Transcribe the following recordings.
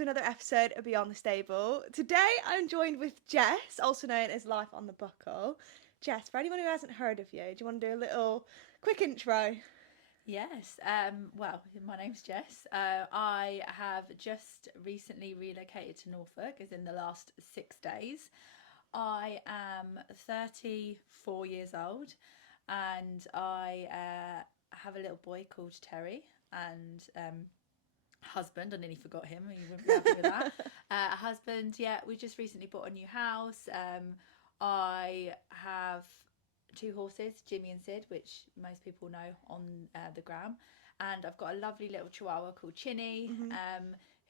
to another episode of Beyond the Stable. Today I'm joined with Jess, also known as Life on the Buckle. Jess, for anyone who hasn't heard of you, do you want to do a little quick intro? Yes. Well, my name's Jess. I have just recently relocated to Norfolk, as in the last 6 days. I am 34 years old, and I have a little boy called Terry, and husband. I nearly forgot him. You wouldn't be happy with that. Husband. Yeah, we just recently bought a new house. I have two horses, Jimmy and Sid, which most people know on the gram, and I've got a lovely little Chihuahua called Chinny,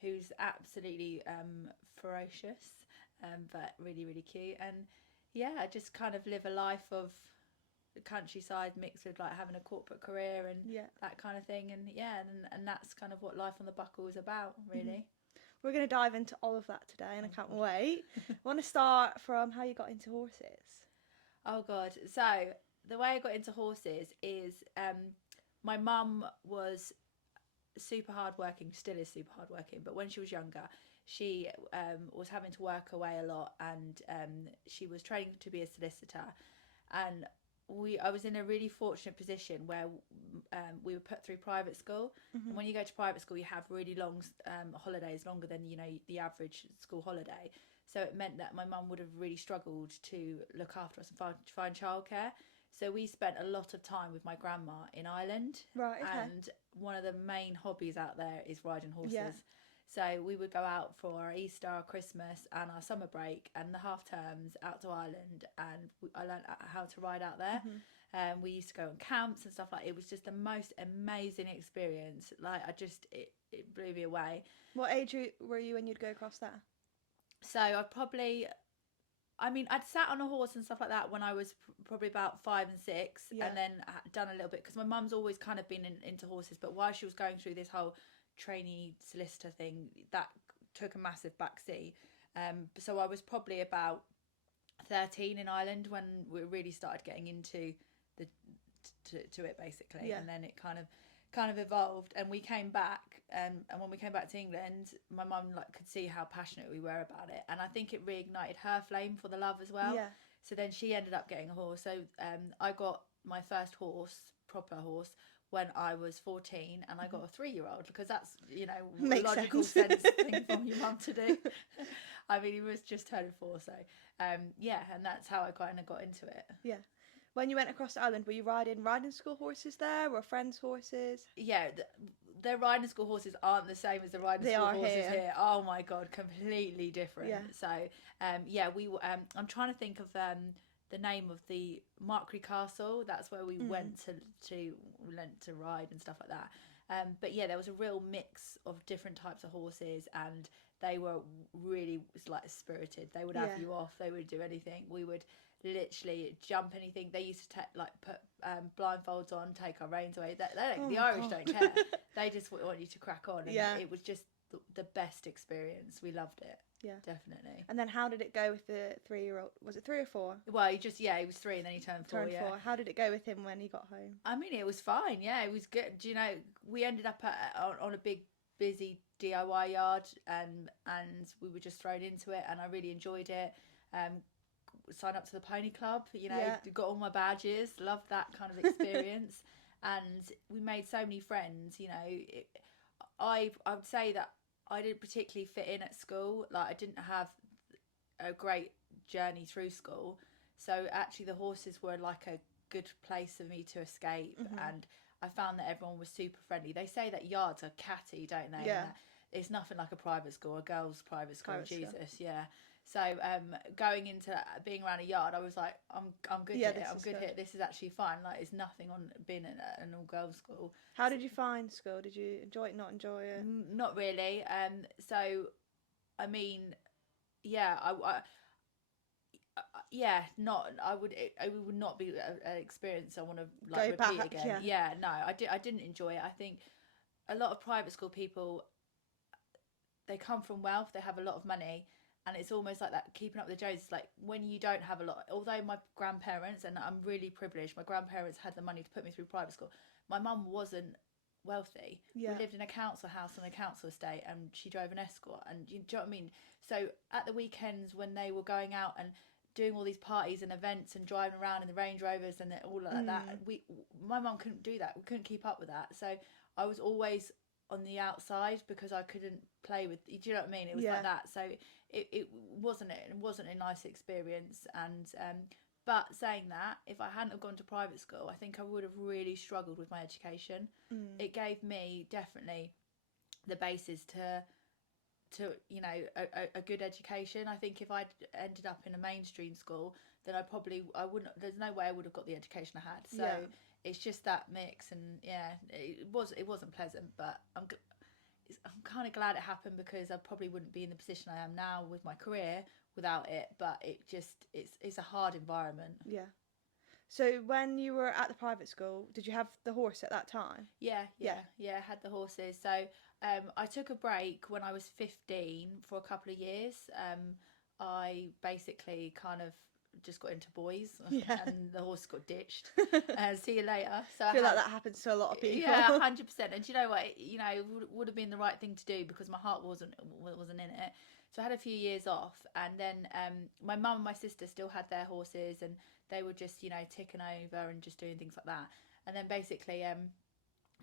who's absolutely ferocious, but really really cute. And yeah, I just kind of live a life of the countryside mixed with like having a corporate career and that kind of thing. And yeah, and that's kind of what Life on the Buckle is about, really. We're going to dive into all of that today, and I can't wait. I want to start from how you got into horses. Oh God. So the way I got into horses is my mum was super hardworking, still is super hardworking, but when she was younger, she was having to work away a lot, and she was training to be a solicitor. And I was in a really fortunate position where we were put through private school. And when you go to private school, you have really long holidays, longer than the average school holiday. So it meant that my mum would have really struggled to look after us and find childcare. So we spent a lot of time with my grandma in Ireland. Right, okay. And one of the main hobbies out there is riding horses. Yeah. So we would go out for our Easter, our Christmas, and our summer break, and the half terms out to Ireland, and I learned how to ride out there. We used to go on camps and stuff like. It was just the most amazing experience. Like it blew me away. What age were you when you'd go across there? So I'd sat on a horse and stuff like that when I was probably about 5 and 6, and then done a little bit because my mum's always kind of been into horses. But while she was going through this whole trainee solicitor thing, that took a massive backseat. So I was probably about 13 in Ireland when we really started getting into to it basically, and then it kind of evolved, and we came back, and when we came back to England, my mum could see how passionate we were about it, and I think it reignited her flame for the love as well. So then she ended up getting a horse. So I got my first proper horse, when I was 14, and I got a 3-year-old, because that's a logical sense thing for your mum to do. I mean, he was just turned 4, so and that's how I kind of got into it. Yeah. When you went across to Ireland, were you riding school horses there, or friends' horses? Yeah, their riding school horses aren't the same as the riding school horses here. Oh my God, completely different. Yeah. So, we I'm trying to think of the name of the Markrey Castle. That's where we went to ride and stuff like that. But yeah, there was a real mix of different types of horses, and they were really spirited. They would have you off. They would do anything. We would literally jump anything. They used to put blindfolds on, take our reins away. The Irish don't care. They just want you to crack on. And it was just the best experience. We loved it. Yeah, definitely. And then how did it go with the 3-year-old? Was it 3 or 4? Well, he was 3, and then he turned 4. How did it go with him when he got home? I mean, it was fine. Yeah, it was good. We ended up on a big busy DIY yard, and we were just thrown into it, and I really enjoyed it. Signed up to the pony club, got all my badges, loved that kind of experience. And we made so many friends. I would say that I didn't particularly fit in at school. I didn't have a great journey through school, so actually the horses were like a good place for me to escape. And I found that everyone was super friendly. They say that yards are catty, don't they? Yeah. It's nothing like a private school, a girls' private school. Jesus, yeah. So going into being around a yard, I was like, I'm good here. I'm good here. This is actually fine. It's nothing on being in an all-girls school. How did you find school? Did you enjoy it, not enjoy it? Not really. So, I mean, yeah, it would not be an experience I want to repeat back, again. Yeah, no, I didn't enjoy it. I think a lot of private school people, they come from wealth, they have a lot of money, and it's almost like that keeping up with the Joneses. Like when you don't have a lot, although my grandparents, and I'm really privileged, my grandparents had the money to put me through private school. My mum wasn't wealthy. Yeah. We lived in a council house on a council estate, and she drove an Escort. And do you know what I mean? So at the weekends when they were going out and doing all these parties and events and driving around in the Range Rovers and all like that, my mum couldn't do that. We couldn't keep up with that. So I was always on the outside because I couldn't play with. Do you know what I mean? It was like that. So it wasn't a nice experience. And but saying that, if I hadn't have gone to private school, I think I would have really struggled with my education. It gave me definitely the basis to you know, a good education. I think if I'd ended up in a mainstream school, then I wouldn't. There's no way I would have got the education I had. So it's just that mix, and it wasn't pleasant, but I'm kind of glad it happened, because I probably wouldn't be in the position I am now with my career without it. But it's a hard environment. Yeah. So when you were at the private school, did you have the horse at that time? Yeah, had the horses. So I took a break when I was 15 for a couple of years. I basically kind of just got into boys, and the horse got ditched. See you later. So I feel like that happens to a lot of people. Yeah, 100%. And you know what? You know, it would have been the right thing to do, because my heart wasn't in it. So I had a few years off, and then my mum and my sister still had their horses, and they were just, you know, ticking over and just doing things like that. And then basically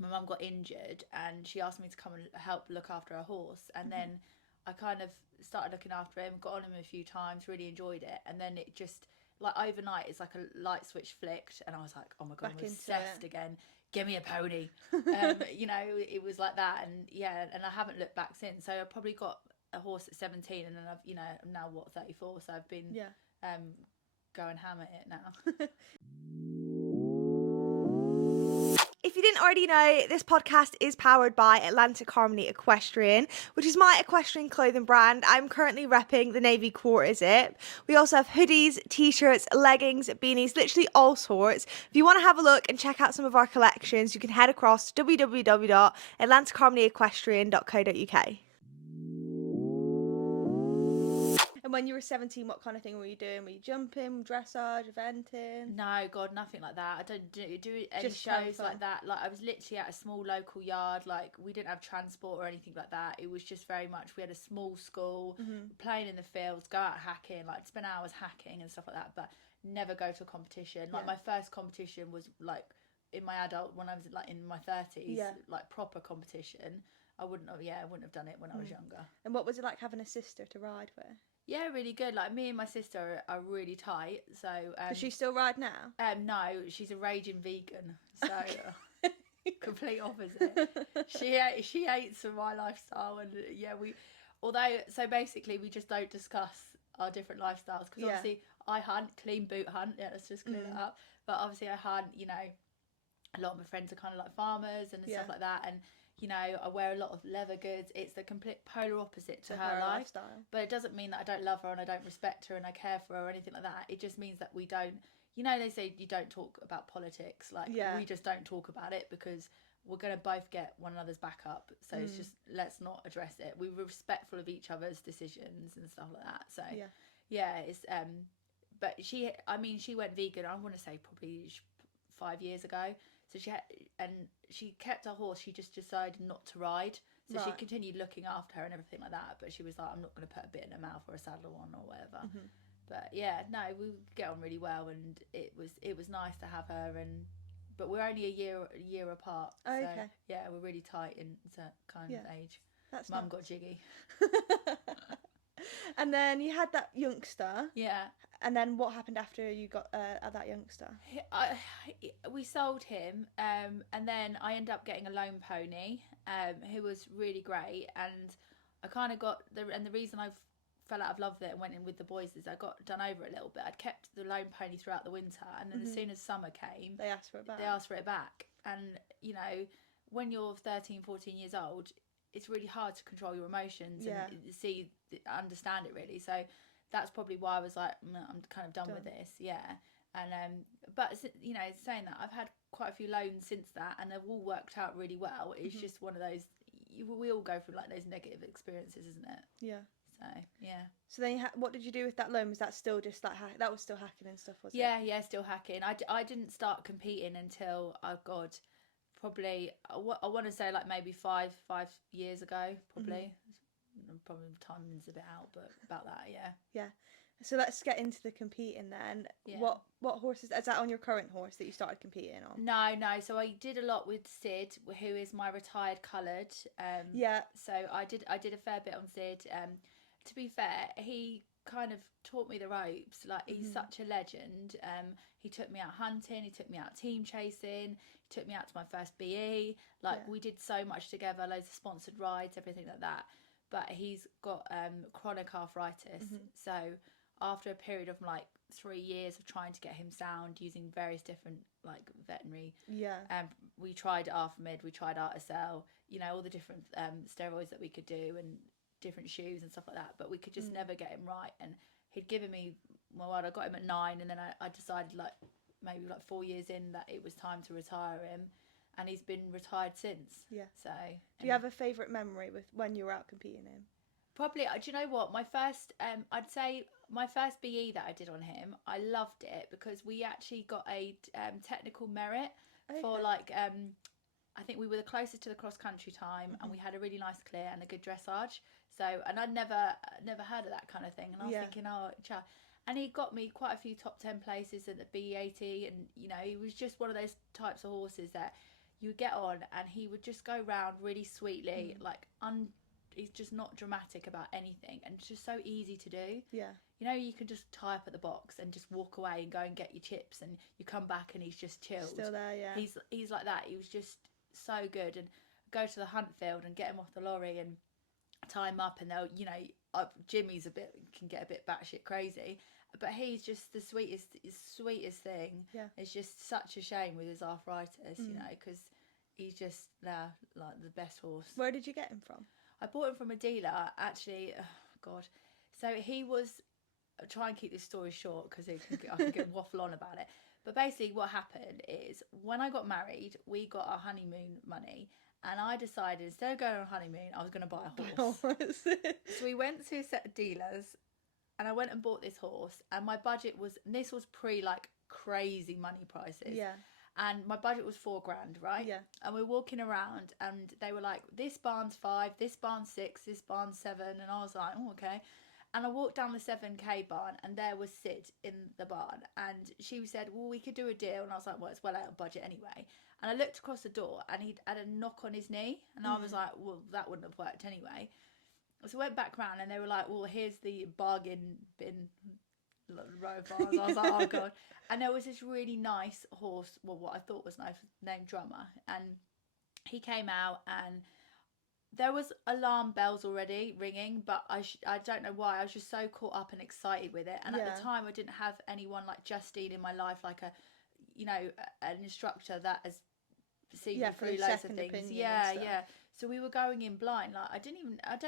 my mum got injured, and she asked me to come and help look after her horse. And then I kind of started looking after him, got on him a few times, really enjoyed it. And then it just, like, overnight, it's like a light switch flicked, and I was like, oh my God, I'm obsessed again. Give me a pony. You know, it was like that. And and I haven't looked back since. So I probably got a horse at 17, and then I've, you know, I'm now 34, so I've been going ham at it now. If you didn't already know, this podcast is powered by Atlantic Harmony Equestrian, which is my equestrian clothing brand. I'm currently repping the navy quarter zip. We also have hoodies, t-shirts, leggings, beanies, literally all sorts. If you want to have a look and check out some of our collections, you can head across to www.atlanticharmonyequestrian.co.uk. And when you were 17, what kind of thing were you doing? Were you jumping, dressage, eventing? No, God, nothing like that. I don't do any Just shows like that. Like, I was literally at a small local yard. Like, we didn't have transport or anything like that. It was just very much, we had a small school, playing in the fields, go out hacking, like spend hours hacking and stuff like that, but never go to a competition. Like, my first competition was like in my adult, when I was like in my 30s, like proper competition. I wouldn't have done it when I was younger. And what was it like having a sister to ride with? Yeah, really good. Like, me and my sister are really tight. So does she still ride now? No, she's a raging vegan. So complete opposite. She hates my lifestyle, and so basically we just don't discuss our different lifestyles, because obviously I hunt, clean boot hunt. Yeah, let's just clear that up. But obviously I hunt. You know, a lot of my friends are kind of like farmers and stuff like that, and you know, I wear a lot of leather goods. It's the complete polar opposite to her lifestyle. But it doesn't mean that I don't love her and I don't respect her and I care for her or anything like that. It just means that we don't, you know, they say you don't talk about politics. Like, we just don't talk about it, because we're going to both get one another's back up. So it's just, let's not address it. We're respectful of each other's decisions and stuff like that. So it's, but she went vegan, I want to say probably 5 years ago. So she kept her horse. She just decided not to ride. So she continued looking after her and everything like that. But she was like, I'm not going to put a bit in her mouth or a saddle on or whatever. But yeah, no, we get on really well, and it was nice to have her. But we're only a year apart. So yeah, we're really tight in that kind of age. That's Mum got jiggy. And then you had that youngster. Yeah. And then what happened after you got that youngster? We sold him, and then I ended up getting a loan pony, who was really great. And I kind of got the reason I fell out of love with it and went in with the boys is I got done over a little bit. I'd kept the loan pony throughout the winter, and then as soon as summer came, they asked for it back. And you know, when you're 13, 14 years old, it's really hard to control your emotions and understand it really. So that's probably why I was like, I'm kind of done with this. And but you know, saying that, I've had quite a few loans since that, and they've all worked out really well. It's just one of those, we all go through like those negative experiences, isn't it? So then what did you do with that loan? Was that still just like that was still hacking and stuff, was it? Yeah, still hacking. I didn't start competing until probably I want to say like maybe 5 years ago, probably. Probably time's a bit out, but about that, yeah. Yeah. So let's get into the competing then. Yeah. What horses is that on your current horse that you started competing on? No. So I did a lot with Sid, who is my retired coloured. Yeah. So I did a fair bit on Sid. To be fair, he kind of taught me the ropes. Like, he's such a legend. He took me out hunting. He took me out team chasing. He took me out to my first BE. Like, we did so much together. Loads of sponsored rides, everything like that. But he's got chronic arthritis. So after a period of like 3 years of trying to get him sound using various different like veterinary, we tried Arfamid, we tried Articel, you know, all the different steroids that we could do and different shoes and stuff like that, but we could just never get him right. And he'd given me, well, I got him at 9, and then I decided like maybe like 4 years in that it was time to retire him, and he's been retired since. Yeah. So do you have a favourite memory with when you were out competing him? Probably, do you know what? My first, I'd say my first BE that I did on him, I loved it because we actually got a technical merit for like, I think we were the closest to the cross country time, and we had a really nice clear and a good dressage. So, and I'd never heard of that kind of thing, and I was thinking, oh, and he got me quite a few top 10 places at the BE80, and you know, he was just one of those types of horses that you would get on, and he would just go round really sweetly, like he's just not dramatic about anything, and it's just so easy to do. Yeah. You know, you can just tie up at the box and just walk away and go and get your chips, and you come back and he's just chilled. Still there, yeah. He's like that. He was just so good. And go to the hunt field and get him off the lorry and tie him up, and they'll, you know, Jimmy's can get a bit batshit crazy, but he's just the sweetest thing. Yeah. It's just such a shame with his arthritis, you know, because he's just like the best horse. Where did you get him from? I bought him from a dealer, actually. Oh, God. So he was... I'll try and keep this story short because I can get waffle on about it. But basically what happened is when I got married, we got our honeymoon money. And I decided instead of going on honeymoon, I was going to buy a horse. So we went to a set of dealers and I went and bought this horse. And my budget was... And this was pre like crazy money prices. Yeah. And my budget was $4,000, right? Yeah. And we're walking around and they were like, this barn's 5, this barn's 6, this barn's 7. And I was like, oh, okay. And I walked down the 7K barn and there was Sid in the barn. And she said, well, we could do a deal. And I was like, well, it's well out of budget anyway. And I looked across the door and he'd had a knock on his knee. And I was like, well, that wouldn't have worked anyway. So I went back round and they were like, well, here's the bargain bin row of bars. I was like, oh God. And there was this really nice horse, well, what I thought was nice, named Drummer. And he came out and there was alarm bells already ringing, but I don't know why. I was just so caught up and excited with it. And at the time, I didn't have anyone like Justine in my life, like an instructor that has seen me through loads of things. Yeah. So we were going in blind. Like I don't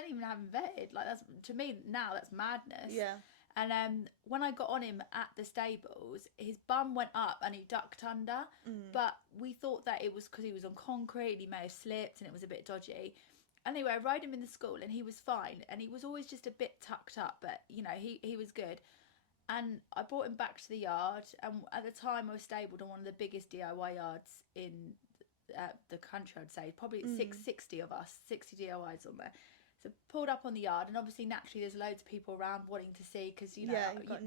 even have him vetted. Like that's, to me now, that's madness. Yeah. And when I got on him at the stables, his bum went up and he ducked under. But we thought that it was because he was on concrete and he may have slipped and it was a bit dodgy. Anyway, I rode him in the school and he was fine. And he was always just a bit tucked up, but, you know, he was good. And I brought him back to the yard. And at the time, I was stabled on one of the biggest DIY yards in the country, I'd say. Probably 60 of us, 60 DIYs on there. So pulled up on the yard, and obviously naturally there's loads of people around wanting to see because you know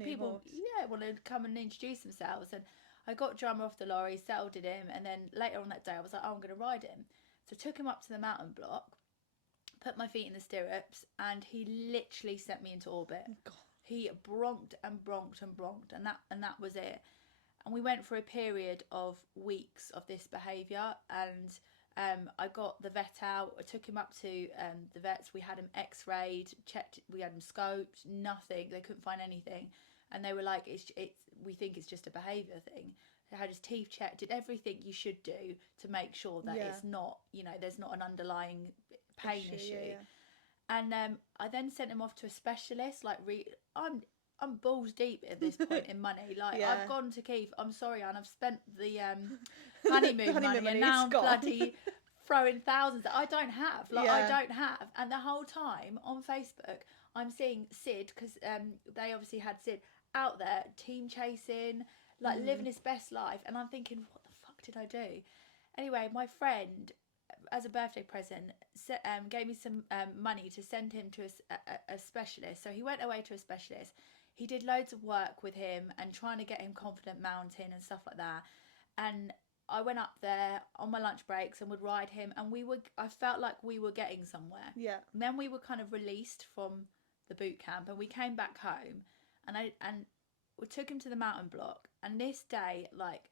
people want to come and introduce themselves. And I got Drummer off the lorry, settled him, and then later on that day I was like, oh, I'm going to ride him. So I took him up to the mountain block, put my feet in the stirrups, and he literally sent me into orbit. God. He bronked and bronked and bronked, and that was it. And we went for a period of weeks of this behaviour, and I got the vet out. I took him up to the vets. We had him x-rayed, checked. We had him scoped. Nothing. They couldn't find anything, and they were like, "It's. We think it's just a behaviour thing." They had his teeth checked. Did everything you should do to make sure that it's not. You know, there's not an underlying pain issue. Yeah. And I then sent him off to a specialist. Like, I'm balls deep at this point in money. Like, I've gone to Keith. I'm sorry, Anne. I've spent the honeymoon money, and now I'm bloody throwing thousands that I don't have. Like, I don't have. And the whole time on Facebook, I'm seeing Sid, because they obviously had Sid out there, team chasing, like living his best life. And I'm thinking, what the fuck did I do? Anyway, my friend, as a birthday present, gave me some money to send him to a specialist. So he went away to a specialist. He did loads of work with him and trying to get him confident mounting and stuff like that. And I went up there on my lunch breaks and would ride him, and I felt like we were getting somewhere. Yeah. And then we were kind of released from the boot camp, and we came back home, and we took him to the mountain block. And this day, like,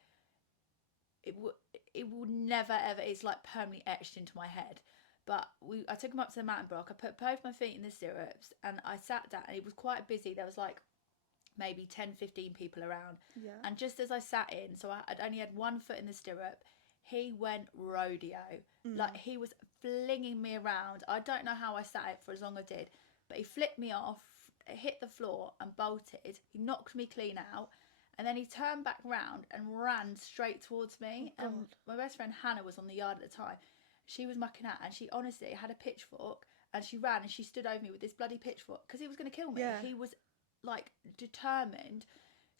it will never ever, it's like permanently etched into my head. But I took him up to the mountain block. I put both my feet in the stirrups, and I sat down, and it was quite busy. There was like maybe 10-15 people around. Yeah. And just as I sat in, so I'd only had one foot in the stirrup, he went rodeo. Like, he was flinging me around. I don't know how I sat it for as long as I did, but he flipped me off, hit the floor and bolted. He knocked me clean out, and then he turned back round and ran straight towards me. Oh, and my best friend Hannah was on the yard at the time. She was mucking out, and she honestly had a pitchfork, and she ran and she stood over me with this bloody pitchfork because he was going to kill me. Yeah. He was like determined.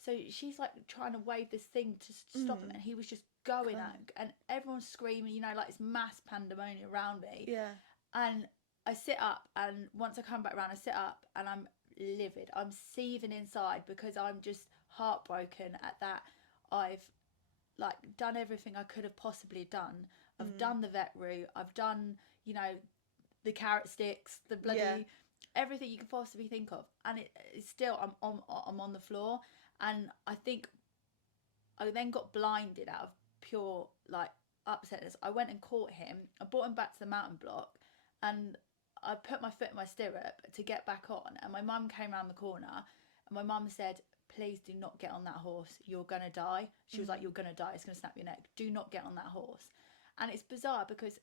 So she's like trying to wave this thing to stop him, and he was just going out, and everyone's screaming, you know, like it's mass pandemonium around me. Yeah. And I sit up, and once I come back around, I sit up and I'm livid. I'm seething inside because I'm just heartbroken at that. I've like done everything I could have possibly done. I've done the vet route. I've done, you know, the carrot sticks, the bloody everything you could possibly think of, and it's still I'm on the floor. And I think I then got blinded out of pure like upsetness. I went and caught him. I brought him back to the mountain block, and I put my foot in my stirrup to get back on. And my mum came around the corner, and my mum said, "Please do not get on that horse. You're gonna die." She was like, "You're gonna die. It's gonna snap your neck. Do not get on that horse." And it's bizarre because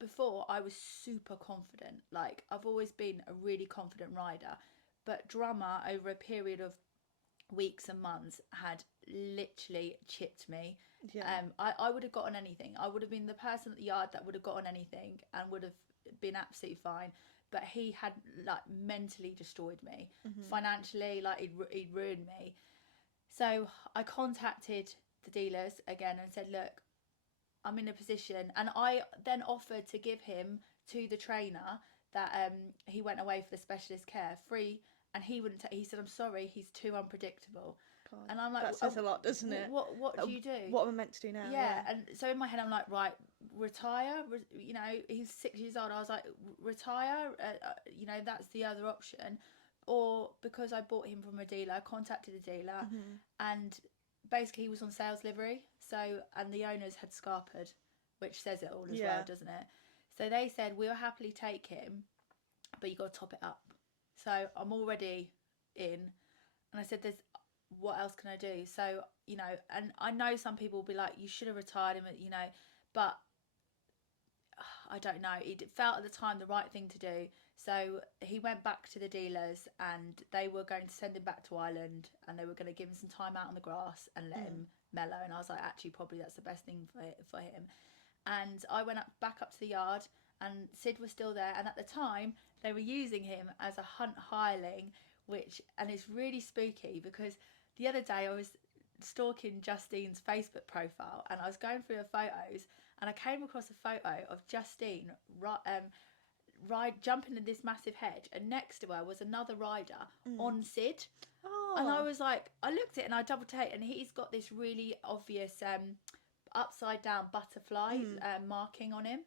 before I was super confident. Like, I've always been a really confident rider, but drummer over a period of weeks and months had literally chipped me. Yeah. I would have gotten anything. I would have been the person at the yard that would have gotten anything and would have been absolutely fine. But he had like mentally destroyed me. Financially, like he'd ruined me. So I contacted the dealers again and said, "Look, I'm in a position," and I then offered to give him to the trainer that he went away for the specialist care free, and he wouldn't. He said, "I'm sorry, he's too unpredictable." God, and I'm like, that says a lot, doesn't it? What do you do? What am I meant to do now? Yeah, and so in my head I'm like, right, retire. You know, he's 6 years old. I was like, retire. You know, that's the other option. Or because I bought him from a dealer, I contacted the dealer, and basically he was on sales livery. So, and the owners had scarpered, which says it all as well, doesn't it? So they said, "We'll happily take him, but you got to top it up." So I'm already in, and I said, what else can I do? So, you know, and I know some people will be like, "You should have retired him," you know, but I don't know. It felt at the time the right thing to do. So he went back to the dealers, and they were going to send him back to Ireland, and they were going to give him some time out on the grass and let him mellow. And I was like, actually, probably that's the best thing for him. And I went back up to the yard, and Sid was still there. And at the time, they were using him as a hunt hireling, and it's really spooky because the other day I was stalking Justine's Facebook profile, and I was going through her photos, and I came across a photo of Justine jumping in this massive hedge, and next to her was another rider on Sid. Oh. And I was like, I looked at it and I double take, and he's got this really obvious upside down butterfly marking on him,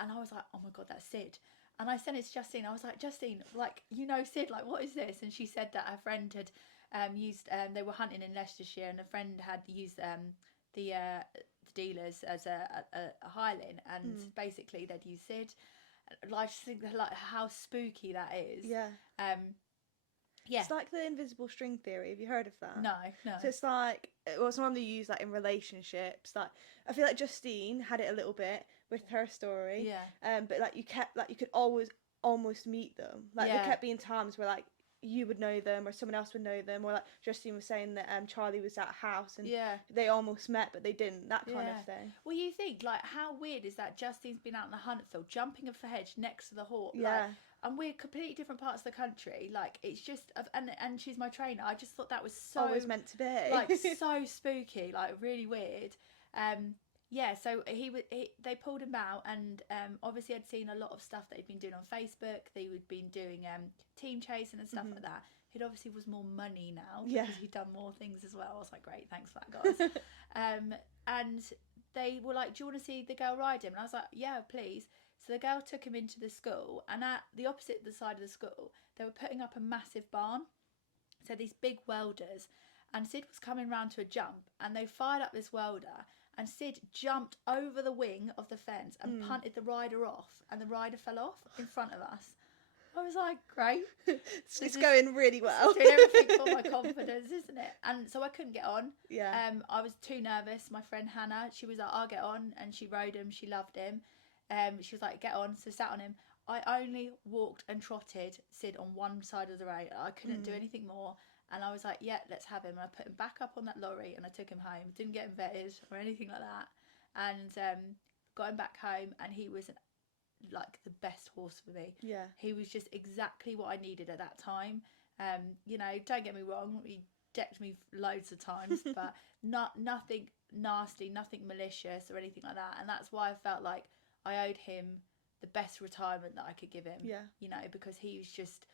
and I was like, oh my god, that's Sid. And I sent it to Justine. I was like, Justine, like, you know Sid, like, what is this? And she said that her friend had used, they were hunting in Leicestershire, and a friend had used the dealers as a hireling, and basically they'd use Sid. I just think that, like, how spooky that is. Yeah. Yeah. It's like the invisible string theory. Have you heard of that? No. So it's like, well, someone they use like in relationships. Like, I feel like Justine had it a little bit with her story. Yeah. But like you could always almost meet them. Like there kept being times where like you would know them or someone else would know them, or like Justine was saying that Charlie was at a house and they almost met but they didn't. That kind of thing. Well, you think, like, how weird is that? Justine's been out in the hunt field, jumping off a hedge next to the horse. Yeah. Like, and we're completely different parts of the country. Like, it's just, and she's my trainer. I just thought that was so always meant to be. like, so spooky, like, really weird. yeah, so they pulled him out, and obviously I'd seen a lot of stuff that he'd been doing on Facebook. They would been doing team chasing and stuff like that. It obviously was more money now because he'd done more things as well. I was like, great, thanks for that, guys. And they were like, do you want to see the girl ride him? And I was like, yeah, please. So the girl took him into the school, and at the opposite side of the school, they were putting up a massive barn. So these big welders, and Sid was coming round to a jump, and they fired up this welder, and Sid jumped over the wing of the fence and punted the rider off, and the rider fell off in front of us. I was like, great. It's going really well. Doing everything for my confidence, isn't it? And so I couldn't get on. Yeah. I was too nervous. My friend Hannah, she was like, I'll get on, and she rode him. She loved him. She was like, get on. So sat on him. I only walked and trotted Sid on one side of the road. I couldn't do anything more. And I was like, yeah, let's have him. And I put him back up on that lorry, and I took him home. Didn't get him vetted or anything like that. And got him back home, and he was like the best horse for me. Yeah. He was just exactly what I needed at that time. You know, don't get me wrong, he decked me loads of times, but nothing nasty, nothing malicious or anything like that. And that's why I felt like I owed him the best retirement that I could give him. Yeah. You know, because he was just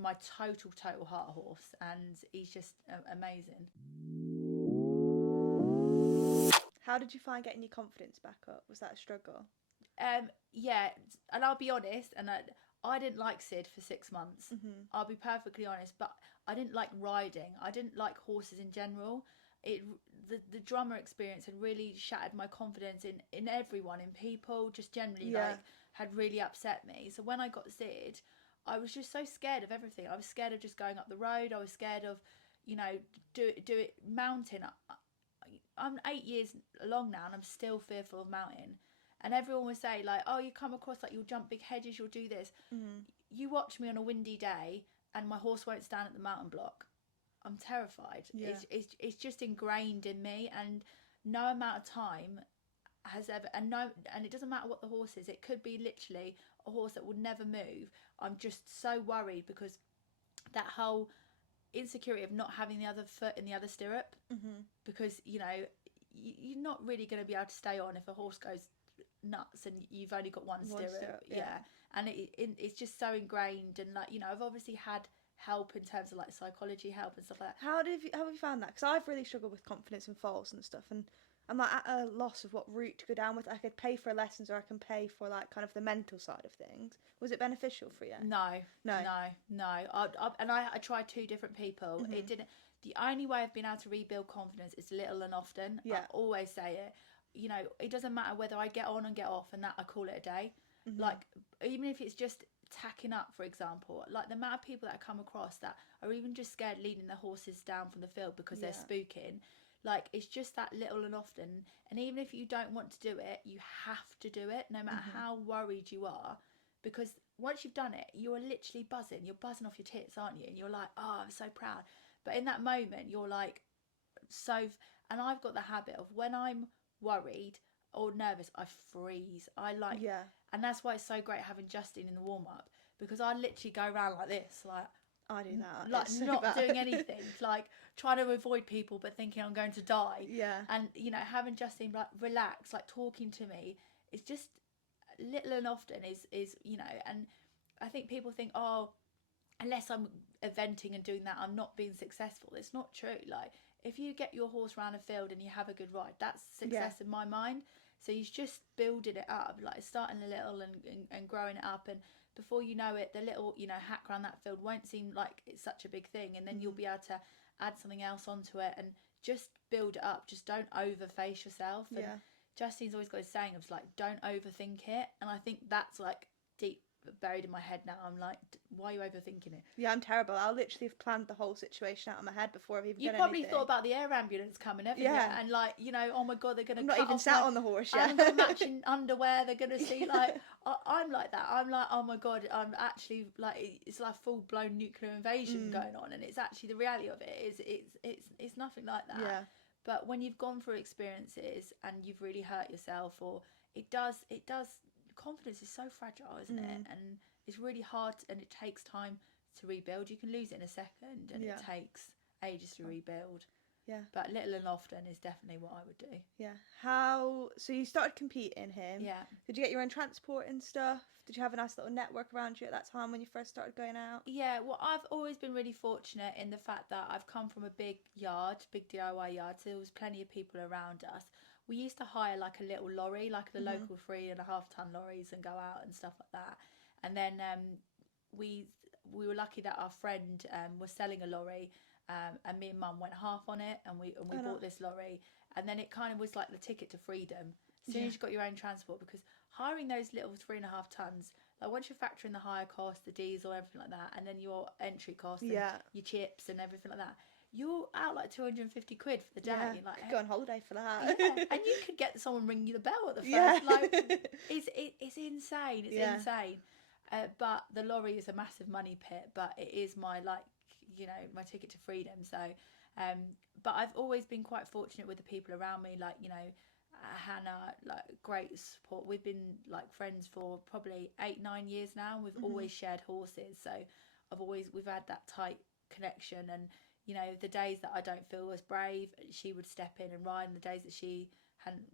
my total heart horse, and he's just amazing. How did you find getting your confidence back up? Was that a struggle? Yeah, and I'll be honest, and I didn't like Sid for 6 months. I'll be perfectly honest, but I didn't like riding. I didn't like horses in general. The drummer experience had really shattered my confidence in everyone, in people, just generally like had really upset me. So when I got Sid, I was just so scared of everything. I was scared of just going up the road. I was scared of, you know, do it mountain. I'm 8 years along now, and I'm still fearful of mountain. And everyone would say, like, oh, you come across, like, you'll jump big hedges, you'll do this. You watch me on a windy day, and my horse won't stand at the mountain block. I'm terrified. Yeah. It's just ingrained in me, and no amount of time has ever, and it doesn't matter what the horse is. It could be literally a horse that would never move. I'm just so worried because that whole insecurity of not having the other foot in the other stirrup, because, you know, you're not really going to be able to stay on if a horse goes nuts and you've only got one stirrup. Yeah. And it's just so ingrained. And, like, you know, I've obviously had help in terms of like psychology help and stuff like that. How have you found that? Because I've really struggled with confidence and falls and stuff, and I'm like at a loss of what route to go down with. I could pay for lessons, or I can pay for like kind of the mental side of things. Was it beneficial for you? No. I tried 2 different people. It didn't. The only way I've been able to rebuild confidence is little and often. I always say it. You know, it doesn't matter whether I get on and get off, and that I call it a day. Like, even if it's just tacking up, for example, like the amount of people that I come across that are even just scared leading their horses down from the field because they're spooking. Like, it's just that little and often. And even if you don't want to do it, you have to do it, no matter how worried you are, because once you've done it, you are literally buzzing. You're buzzing off your tits, aren't you? And you're like, oh, I'm so proud. But in that moment, you're like, and I've got the habit of when I'm worried or nervous, I freeze. And that's why it's so great having Justin in the warm-up, because I literally go around like this, like, I do that, like so not bad. doing anything, like trying to avoid people but thinking I'm going to die. And, you know, having Justin like relax, like talking to me, it's just little and often is you know. And I think people think, oh, unless I'm eventing and doing that, I'm not being successful. It's not true. Like, if you get your horse around a field and you have a good ride, that's success in my mind. So you're just building it up, like starting a little and growing it up, and before you know it, the little, you know, hack around that field won't seem like it's such a big thing, and then you'll be able to add something else onto it and just build it up. Just don't overface yourself. And Justine's always got his saying of like, don't overthink it, and I think that's like deep buried in my head now. I'm like, why are you overthinking it? Yeah, I'm terrible. I'll literally have planned the whole situation out in my head before I've even You done probably anything. thought about the air ambulance coming, haven't you? And like, you know, oh my god, they're gonna I'm not cut even off sat on the horse yet. and the matching underwear. They're gonna see, like, I'm like that. I'm like, oh my god, I'm actually like, it's like full blown nuclear invasion going on, and it's actually the reality of it is it's nothing like that. But when you've gone through experiences and you've really hurt yourself, or it does confidence is so fragile, isn't it? And it's really hard, and it takes time to rebuild. You can lose it in a second, and it takes ages to rebuild. Yeah. But little and often is definitely what I would do. Yeah. So you started competing him. Yeah. Did you get your own transport and stuff? Did you have a nice little network around you at that time when you first started going out? Yeah, well, I've always been really fortunate in the fact that I've come from a big yard, big DIY yard, so there was plenty of people around us. We used to hire like a little lorry, like the local 3.5 ton lorries, and go out and stuff like that. And then we we were lucky that our friend was selling a lorry, and me and Mum went half on it, and we bought this lorry, and then it kind of was like the ticket to freedom. As soon as you got your own transport, because hiring those little 3.5 tons, like once you factor in the hire cost, the diesel, everything like that, and then your entry cost, and your chips and everything like that, you're out like 250 quid for the day. Yeah, Like, could go on holiday for that. yeah, and you could get someone ringing you the bell at the first. Yeah. Like, it's insane. It's Yeah. insane. But the lorry is a massive money pit. But it is my my ticket to freedom. So, but I've always been quite fortunate with the people around me. Like, Hannah, like, great support. We've been like friends for probably 8-9 years now. And we've always shared horses. So we've had that tight connection. And the days that I don't feel as brave, she would step in and ride, and the days that she hadn't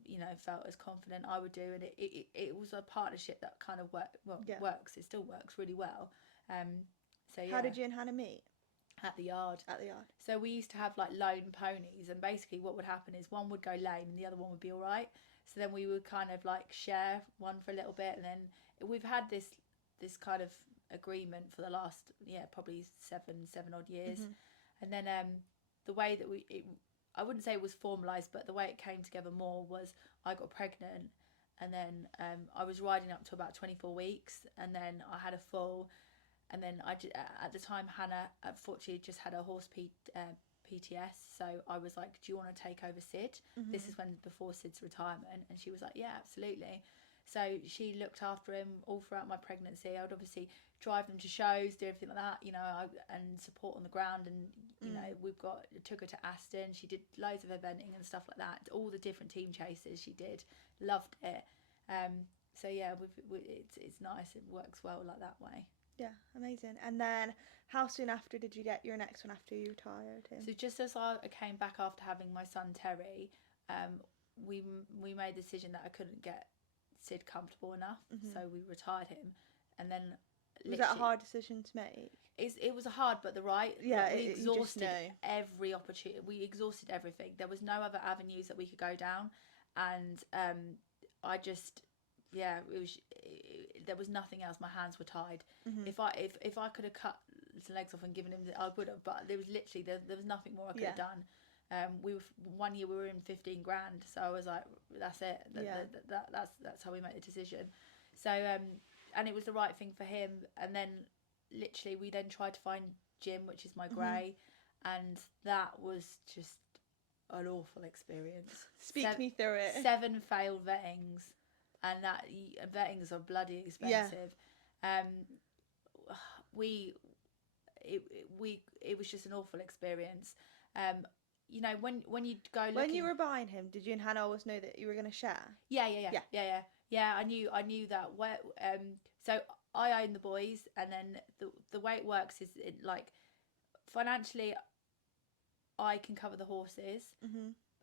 felt as confident, I would do. And it was a partnership that kind of works. It still works really well. So yeah. How did you and Hannah meet? At the yard. So we used to have like lone ponies, and basically what would happen is one would go lame and the other one would be all right. So then we would kind of like share one for a little bit, and then we've had this kind of agreement for the last probably seven odd years. And then the way that I wouldn't say it was formalised, but the way it came together more was I got pregnant, and then I was riding up to about 24 weeks, and then I had a foal. And then at the time, Hannah unfortunately just had a horse PTS. So I was like, do you want to take over Sid? This is before Sid's retirement. And she was like, yeah, absolutely. So she looked after him all throughout my pregnancy. I would obviously drive them to shows, do everything like that, and support on the ground. And, took her to Aston. She did loads of eventing and stuff like that. All the different team chases she did. Loved it. So yeah, it's nice. It works well like that way. Yeah, amazing. And then how soon after did you get your next one after you retired him? So just as I came back after having my son Terry, we made the decision that I couldn't get Sid comfortable enough, so we retired him. And then was that a hard decision to make? It was hard, but the right. Yeah, we exhausted every opportunity. We exhausted everything. There was no other avenues that we could go down, and I just. Yeah, there was nothing else. My hands were tied. If I could have cut his legs off and given him, I would have. But there was literally there was nothing more I could have done. One year we were in 15 grand, so I was like, that's it. That's how we made the decision. So and it was the right thing for him. And then literally we then tried to find Jim, which is my grey, and that was just an awful experience. Speak me through it. 7 failed vettings. And that vettings are bloody expensive. It was just an awful experience. When you go looking... When you were buying him, did you and Hannah always know that you were going to share? Yeah. I knew that. So I own the boys, and then the way it works is financially, I can cover the horses.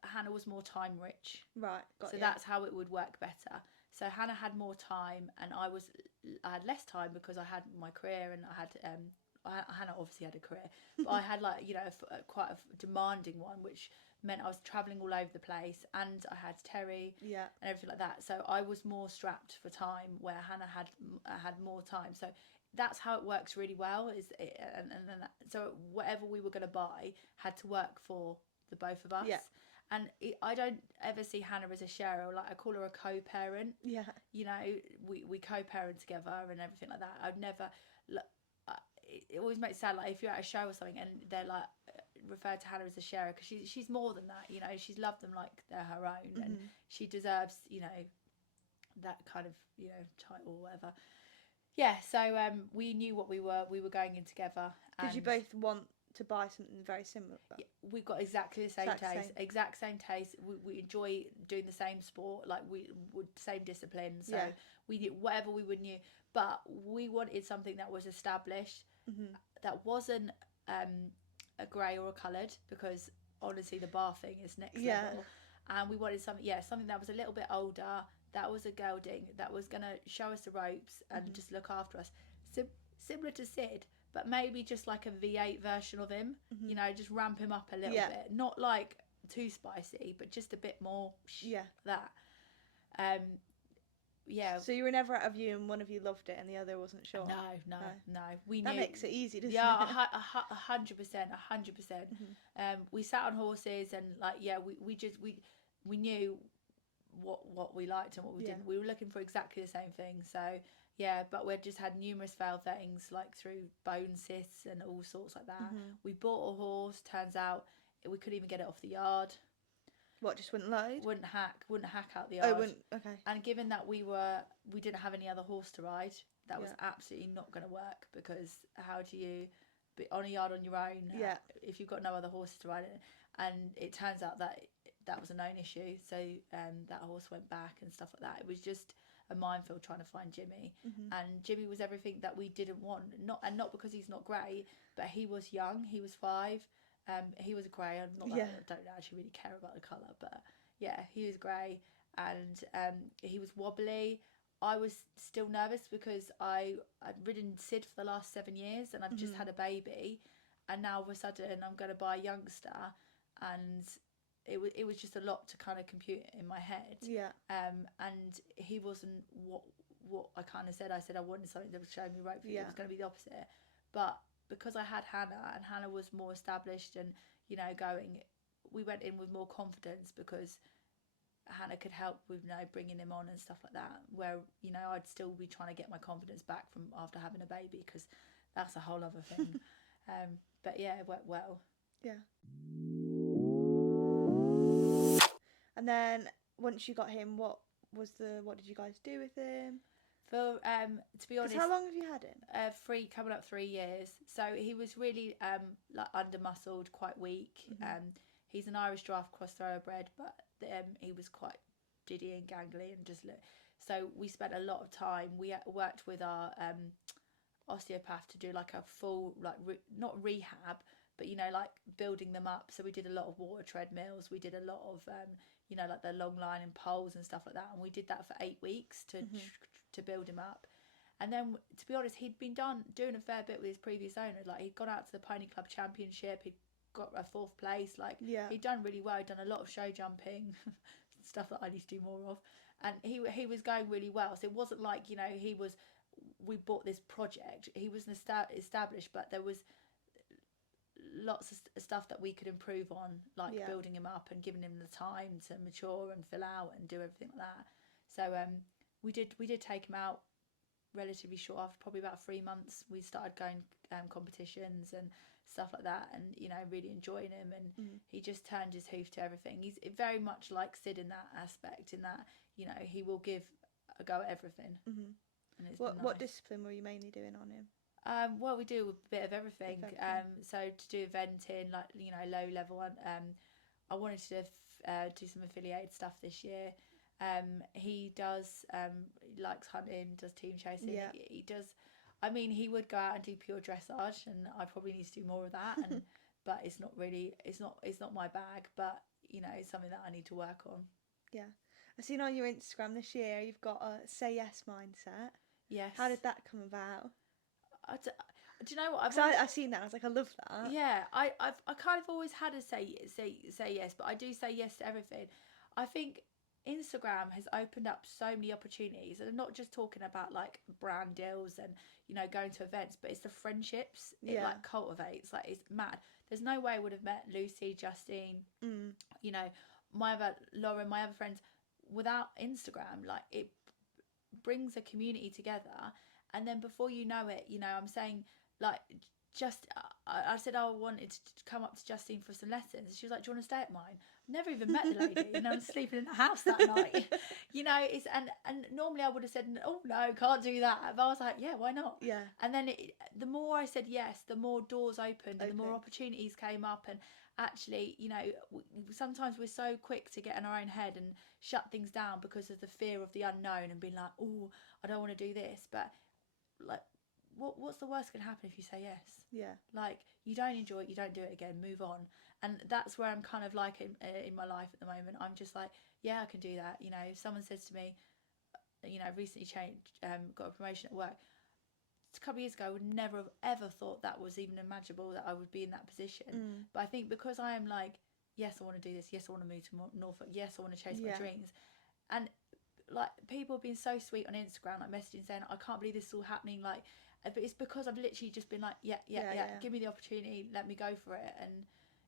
Hannah was more time rich, right? That's how it would work better. So Hannah had more time, and I had less time because I had my career, and I had Hannah obviously had a career, but I had quite a demanding one, which meant I was travelling all over the place, and I had Terry, and everything like that. So I was more strapped for time, where Hannah had more time. So that's how it works really well. So whatever we were going to buy had to work for the both of us. Yeah. And I don't ever see Hannah as a sharer. Like, I call her a co-parent. Yeah. We co-parent together and everything like that. I'd never... It always makes it sound like if you're at a show or something and they're like refer to Hannah as a sharer, because she's more than that. She's loved them like they're her own, and she deserves that kind of title or whatever. Yeah. So we knew what we were going in together. Did you both want to buy something very similar? Yeah, we've got exactly the same taste. Exact same taste. We enjoy doing the same sport, like we would same discipline. So we did whatever we would knew, but we wanted something that was established, that wasn't a grey or a coloured, because honestly, the bar thing is next Yeah. level. And we wanted something that was a little bit older, that was a gelding, that was going to show us the ropes and just look after us. Similar to Sid, but maybe just like a V8 version of him, you know, just ramp him up a little bit. Not like too spicy, but just a bit more that. Yeah. So you were never out of you, and one of you loved it, and the other wasn't sure. No. We that knew, makes it easy, doesn't yeah, it? 100%. We sat on horses, and like, we knew what we liked and what we didn't. We were looking for exactly the same thing. So yeah, but we just had numerous failed things, like through bone cysts and all sorts like that. We bought a horse. Turns out we couldn't even get it off the yard. What, just wouldn't load? Wouldn't hack out the yard. Oh, wouldn't. Okay. And given that we didn't have any other horse to ride, that was absolutely not going to work, because how do you be on a yard on your own if you've got no other horses to ride it? And it turns out that was a known issue. So that horse went back and stuff like that. It was just a minefield trying to find Jimmy. And Jimmy was everything that we didn't want. Not because he's not great, but he was young. He was 5. He was grey. I don't actually really care about the colour, but yeah, he was grey, and he was wobbly. I was still nervous because I'd ridden Sid for the last 7 years, and I've just had a baby, and now all of a sudden I'm going to buy a youngster, and it was just a lot to kind of compute in my head. Yeah. And he wasn't what I kind of said. I said I wanted something that was showing me rope. It was going to be the opposite, but because I had Hannah, and Hannah was more established and, you know, we went in with more confidence, because Hannah could help with, you know, bringing him on and stuff like that, where, you know, I'd still be trying to get my confidence back from after having a baby, because that's a whole other thing. But yeah, it went well. Yeah. And then once you got him, what did you guys do with him? For to be honest, how long have you had him? Coming up 3 years. So he was really like under muscled, quite weak. He's an Irish Draft Cross Thoroughbred, but he was quite diddy and gangly and just so we spent a lot of time. We worked with our osteopath to do like a full not rehab, but, you know, like building them up. So we did a lot of water treadmills. We did a lot of you know, like the long line and poles and stuff like that. And we did that for 8 weeks to build him up. And then, to be honest, he'd been doing a fair bit with his previous owner. Like, he'd gone out to the Pony Club Championship. He'd got a 4th place. Like, he'd done really well. He'd done a lot of show jumping, stuff that I need to do more of. And he was going really well. So it wasn't like, you know, we bought this project. He was established, but there was lots of stuff that we could improve on, like building him up and giving him the time to mature and fill out and do everything like that. So we did take him out relatively short. After probably about 3 months, we started going competitions and stuff like that, and, you know, really enjoying him. And he just turned his hoof to everything. He's very much like Sid in that aspect, in that, you know, he will give a go at everything. And it's nice. What discipline were you mainly doing on him? Well, we do a bit of everything. So to do eventing, like, you know, low level. I wanted to do some affiliated stuff this year. He does he likes hunting, does team chasing. He does. I mean, he would go out and do pure dressage, and I probably need to do more of that. And but it's not my bag. But, you know, it's something that I need to work on. Yeah, I've seen on your Instagram this year you've got a say yes mindset. Yes. How did that come about? Do you know what? I've seen that. And I was like, I love that. Yeah, I kind of always had a say yes, but I do say yes to everything. I think Instagram has opened up so many opportunities, and I'm not just talking about like brand deals and, you know, going to events, but it's the friendships it like cultivates. Like, it's mad. There's no way I would have met Lucy, Justine, you know, Lauren, my other friends, without Instagram. Like, it brings a community together. And then before you know it, you know, I'm saying, like, I said I wanted to come up to Justine for some lessons. She was like, do you want to stay at mine? Never even met the lady, and I'm sleeping in the house that night. You know, and normally I would have said, oh no, can't do that. But I was like, yeah, why not? Yeah. And then the more I said yes, the more doors opened and the more opportunities came up. And actually, you know, sometimes we're so quick to get in our own head and shut things down because of the fear of the unknown and being like, oh, I don't want to do this. But, like, what's the worst can happen if you say yes? Yeah. Like, you don't enjoy it, you don't do it again, move on. And that's where I'm kind of like in my life at the moment. I'm just like, yeah, I can do that. You know, if someone says to me, you know, recently changed, got a promotion at work. A couple of years ago, I would never have ever thought that was even imaginable that I would be in that position. But I think because I am like, yes, I want to do this. Yes, I want to move to Norfolk. Yes, I want to chase my dreams. And like people have been so sweet on Instagram, like messaging saying, I can't believe this is all happening. Like, but it's because I've literally just been like, yeah. Give me the opportunity, let me go for it. And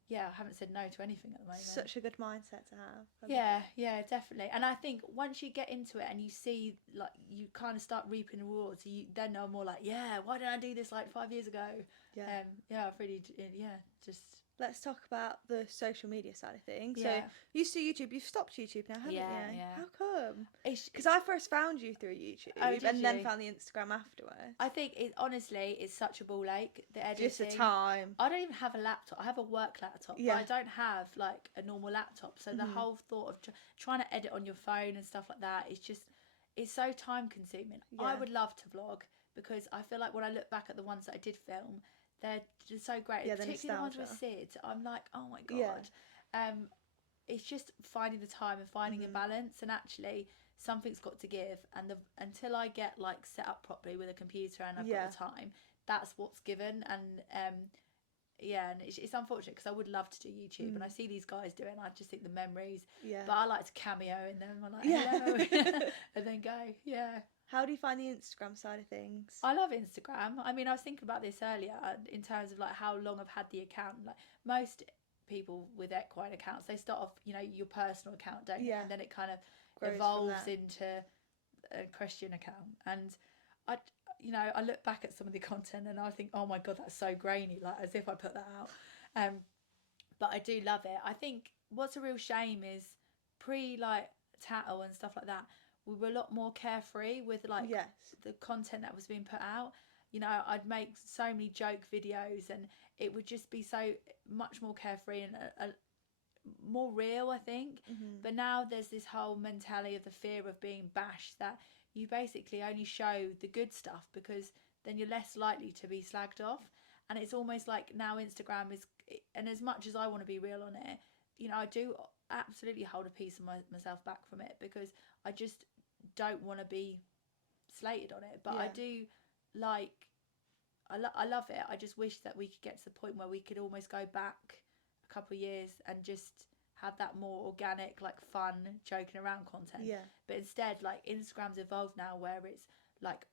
yeah, I haven't said no to anything at the moment. Such a good mindset to have. Yeah, definitely. And I think once you get into it and you see, like, you kind of start reaping the rewards, you then are more like, yeah, why didn't I do this like 5 years ago? I've really, just. Let's talk about the social media side of things. Yeah. So, you used to YouTube. You've stopped YouTube now, haven't you? Yeah. How come? Because I first found you through YouTube and then found the Instagram afterwards. I think honestly, it's such a ball ache. The editing. Just the time. I don't even have a laptop. I have a work laptop, but I don't have like a normal laptop. So the whole thought of trying to edit on your phone and stuff like that is just, it's so time consuming. I would love to vlog because I feel like when I look back at the ones that I did film, they're just so great. Particularly the ones with Sid. I'm like, oh my God. It's just finding the time and finding a balance, and actually something's got to give. And until I get like set up properly with a computer and I've got the time, that's what's given. And and it's unfortunate because I would love to do YouTube, and I see these guys do it, and I just think the memories. But I like to cameo in them. I'm like, hello, and then go. How do you find the Instagram side of things? I love Instagram. I mean, I was thinking about this earlier in terms of like how long I've had the account. Like most people with equine accounts, they start off, you know, your personal account, don't you? And then it kind of evolves into a equestrian account. And I look back at some of the content and I think, oh my God, that's so grainy, like as if I put that out. But I do love it. I think what's a real shame is like tattle and stuff like that, we were a lot more carefree with like the content that was being put out. You know, I'd make so many joke videos and it would just be so much more carefree and more real, I think. But now there's this whole mentality of the fear of being bashed, that you basically only show the good stuff because then you're less likely to be slagged off. And it's almost like now Instagram is, and as much as I want to be real on it, you know, I do absolutely hold a piece of myself back from it because I just don't want to be slated on it. But I do like, I love it. I just wish that we could get to the point where we could almost go back a couple of years and just have that more organic, like fun, joking around content. But instead, like Instagram's evolved now where it's like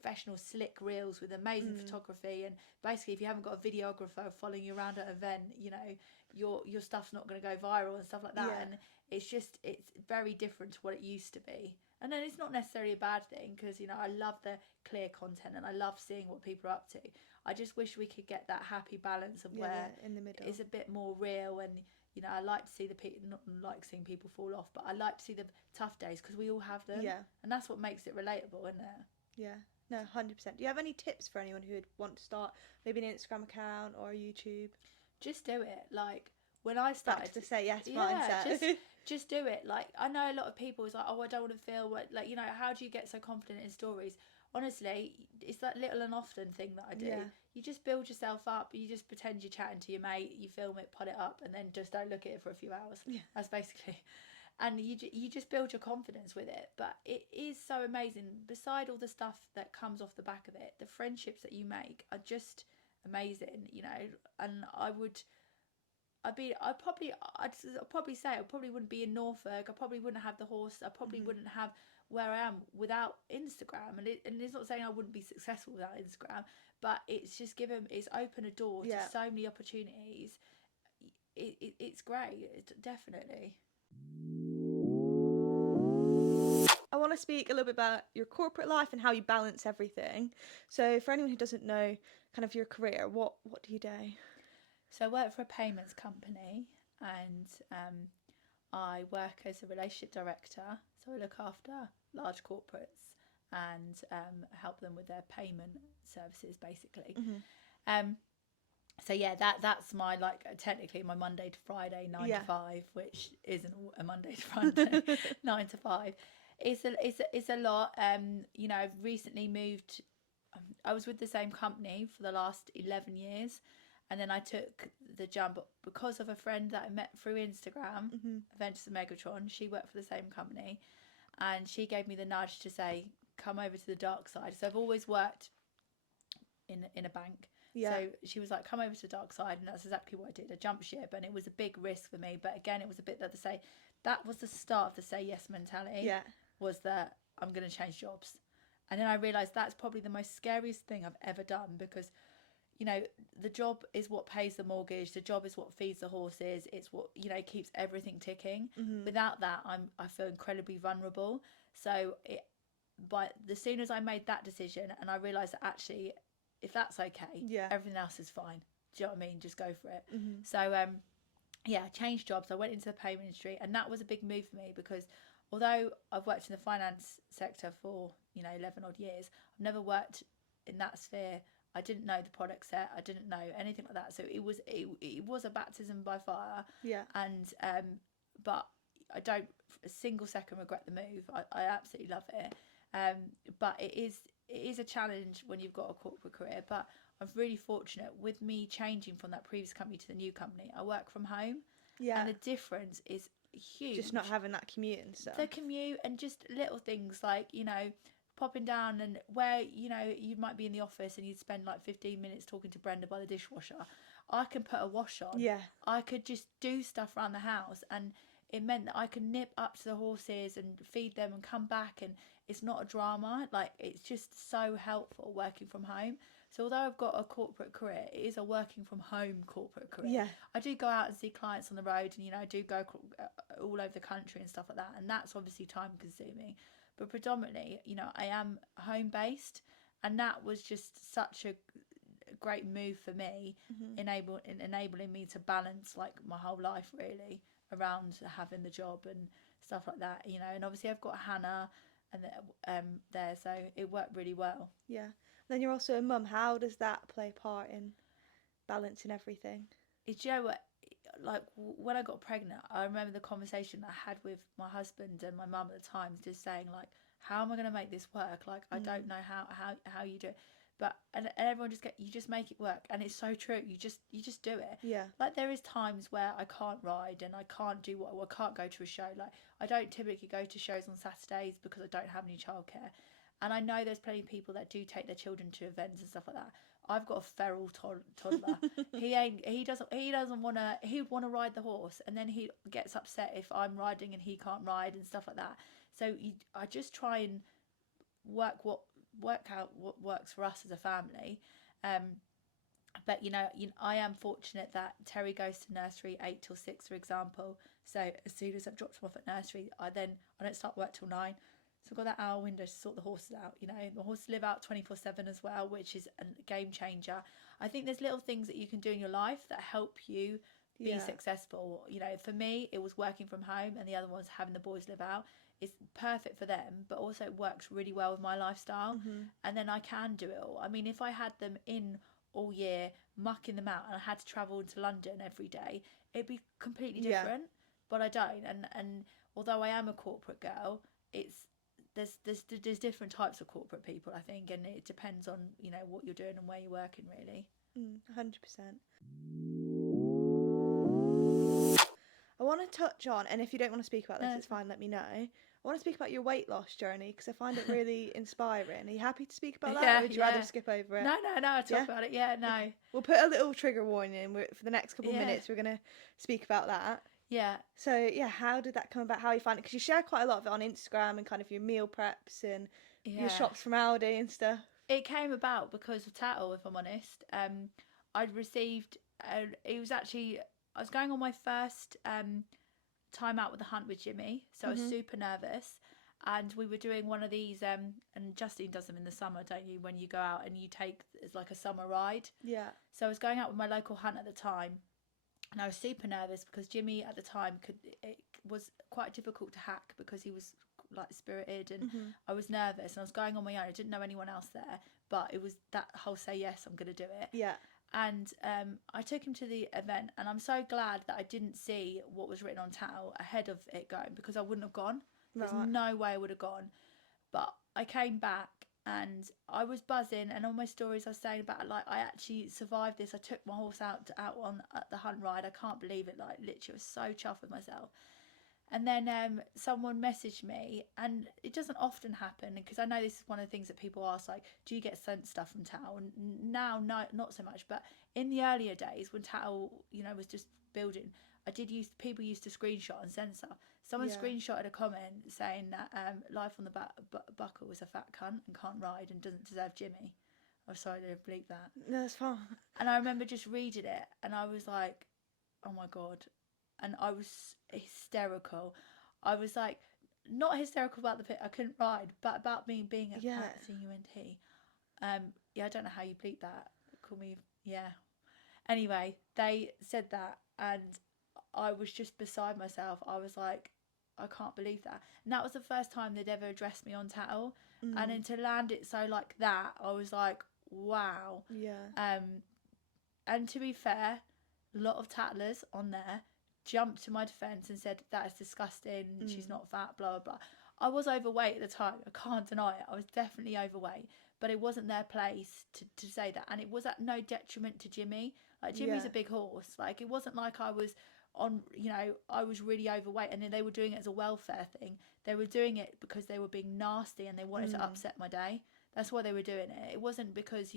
professional slick reels with amazing photography, and basically if you haven't got a videographer following you around at an event, you know, your stuff's not going to go viral and stuff like that. And it's very different to what it used to be. And then it's not necessarily a bad thing because, you know, I love the clear content and I love seeing what people are up to. I just wish we could get that happy balance of where in the middle it's a bit more real. And, you know, I like to see not like seeing people fall off, but I like to see the tough days because we all have them. And that's what makes it relatable, isn't it? No, 100%. Do you have any tips for anyone who would want to start maybe an Instagram account or YouTube? Just do it. Like when I started, back to the say yes mindset. just do it. Like I know a lot of people is like, oh, I don't want to feel like, you know, how do you get so confident in stories? Honestly, it's that little and often thing that I do. You just build yourself up. You just pretend you're chatting to your mate. You film it, put it up, and then just don't look at it for a few hours. That's basically. And you just build your confidence with it. But it is so amazing. Beside all the stuff that comes off the back of it, the friendships that you make are just amazing, you know. And I'd probably say I probably wouldn't be in Norfolk. I probably wouldn't have the horse. I probably wouldn't have where I am without Instagram. And it's not saying I wouldn't be successful without Instagram, but it's just it's opened a door to so many opportunities. It's great, definitely. I want to speak a little bit about your corporate life and how you balance everything. So for anyone who doesn't know kind of your career, what do you do? So I work for a payments company, and I work as a relationship director. So I look after large corporates and help them with their payment services, basically. So yeah, that's my technically my Monday to Friday 9 to 5, which isn't a Monday to Friday 9 to 5. It's a lot. You know, I've recently moved. I was with the same company for the last 11 years. And then I took the jump because of a friend that I met through Instagram, Adventures of Megatron. She worked for the same company, and she gave me the nudge to say, come over to the dark side. So I've always worked in a bank. Yeah. So she was like, come over to the dark side, and that's exactly what I did. I jumped ship, and it was a big risk for me. But again, it was a bit that was the start of the say yes mentality. Yeah. Was that I'm going to change jobs. And then I realised that's probably the most scariest thing I've ever done, because, you know, the job is what pays the mortgage. The job is what feeds the horses. It's what, you know, keeps everything ticking. Without that, I feel incredibly vulnerable. So but as soon as I made that decision and I realised that actually, if that's okay, everything else is fine. Do you know what I mean? Just go for it. So, yeah, changed jobs. I went into the payment industry, and that was a big move for me, because although I've worked in the finance sector for, you know, 11 odd years, I've never worked in that sphere. I didn't know the product set. I didn't know anything like that. So it was a baptism by fire. Yeah. And but I don't a single second regret the move. I absolutely love it. But it is a challenge when you've got a corporate career. But I'm really fortunate with me changing from that previous company to the new company. I work from home. Yeah. And the difference is huge. Just not having that commute and stuff. The commute, and just little things like, you know, popping down, and where, you know, you might be in the office and you'd spend like 15 minutes talking to Brenda by the dishwasher. I can put a wash on. Yeah. I could just do stuff around the house, and it meant that I could nip up to the horses and feed them and come back, and it's not a drama. Like, it's just so helpful working from home. So although I've got a corporate career, it is a working from home corporate career. Yeah. I do go out and see clients on the road, and, you know, I do go all over the country and stuff like that, and that's obviously time consuming. But predominantly, you know, I am home based, and that was just such a great move for me, enabling me to balance like my whole life really around having the job and stuff like that, you know. And obviously I've got Hannah and there, so it worked really well. Yeah. Then you're also a mum. How does that play a part in balancing everything? Do you know what? Like, when I got pregnant, I remember the conversation I had with my husband and my mum at the time, just saying like, how am I going to make this work? Like, I don't know how you do it. But and everyone you just make it work, and it's so true. You just do it. Yeah. Like, there is times where I can't ride and I can't do I can't go to a show. Like, I don't typically go to shows on Saturdays because I don't have any childcare. And I know there's plenty of people that do take their children to events and stuff like that. I've got a feral toddler. He doesn't want to. He'd want to ride the horse, and then he gets upset if I'm riding and he can't ride and stuff like that. So I just try and work out what works for us as a family. But you know, I am fortunate that Terry goes to nursery 8 till 6, for example. So as soon as I've dropped him off at nursery, I don't start work till 9. So I've got that hour window to sort the horses out. You know, the horses live out 24/7 as well, which is a game changer. I think there's little things that you can do in your life that help you be successful. You know, for me, it was working from home, and the other one's having the boys live out. It's perfect for them, but also it works really well with my lifestyle. And then I can do it all. I mean, if I had them in all year, mucking them out, and I had to travel into London every day, it'd be completely different. But I don't. And although I am a corporate girl, there's different types of corporate people, I think, and it depends on, you know, what you're doing and where you're working, really. 100%. I want to touch on, and if you don't want to speak about this, it's fine, let me know. I want to speak about your weight loss journey, because I find it really inspiring. Are you happy to speak about that, or would you rather skip over it? No, I'll talk about it. Yeah, no. We'll put a little trigger warning in for the next couple of minutes. We're going to speak about that. Yeah. So, yeah, how did that come about? How you find it? Because you share quite a lot of it on Instagram and kind of your meal preps and your shops from Aldi and stuff. It came about because of Tattle, if I'm honest. I'd received, it was actually, I was going on my first time out with the hunt with Jimmy, so I was super nervous. And we were doing one of these, and Justine does them in the summer, don't you? When you go out and you take, it's like a summer ride. Yeah. So I was going out with my local hunt at the time. And I was super nervous because Jimmy at the time it was quite difficult to hack because he was like spirited, and I was nervous, and I was going on my own. I didn't know anyone else there, but it was that whole say yes, I'm going to do it. Yeah. And I took him to the event, and I'm so glad that I didn't see what was written on Tattle ahead of it going, because I wouldn't have gone. There's no way I would have gone. But I came back, and I was buzzing, and all my stories I was saying about, like, I actually survived this. I took my horse out on the hunt ride. I can't believe it. Like, literally, I was so chuffed with myself. And then someone messaged me, and it doesn't often happen, because I know this is one of the things that people ask, like, do you get sent stuff from Tattle? Now, no, not so much, but in the earlier days when Tattle, was just building, people used to screenshot and send stuff. Someone screenshotted a comment saying that Life on the Buckle was a fat cunt and can't ride and doesn't deserve Jimmy. I'm sorry to bleep that. No, that's fine. And I remember just reading it, and I was like, oh my God. And I was hysterical. I was like, not hysterical about the pit I couldn't ride, but about me being a fat C-U-N-T. I don't know how you bleep that. Call me, Anyway, they said that, and I was just beside myself. I was like, I can't believe that. And that was the first time they'd ever addressed me on Tattle. And then to land it so like that, I was like, wow. Yeah. And to be fair, a lot of tattlers on there jumped to my defence and said, that is disgusting, she's not fat, blah, blah, blah. I was overweight at the time. I can't deny it. I was definitely overweight. But it wasn't their place to say that. And it was at no detriment to Jimmy. Like, Jimmy's a big horse. Like, it wasn't like I was I was really overweight and then they were doing it as a welfare thing. They were doing it because they were being nasty and they wanted to upset my day. That's why they were doing it. It wasn't because,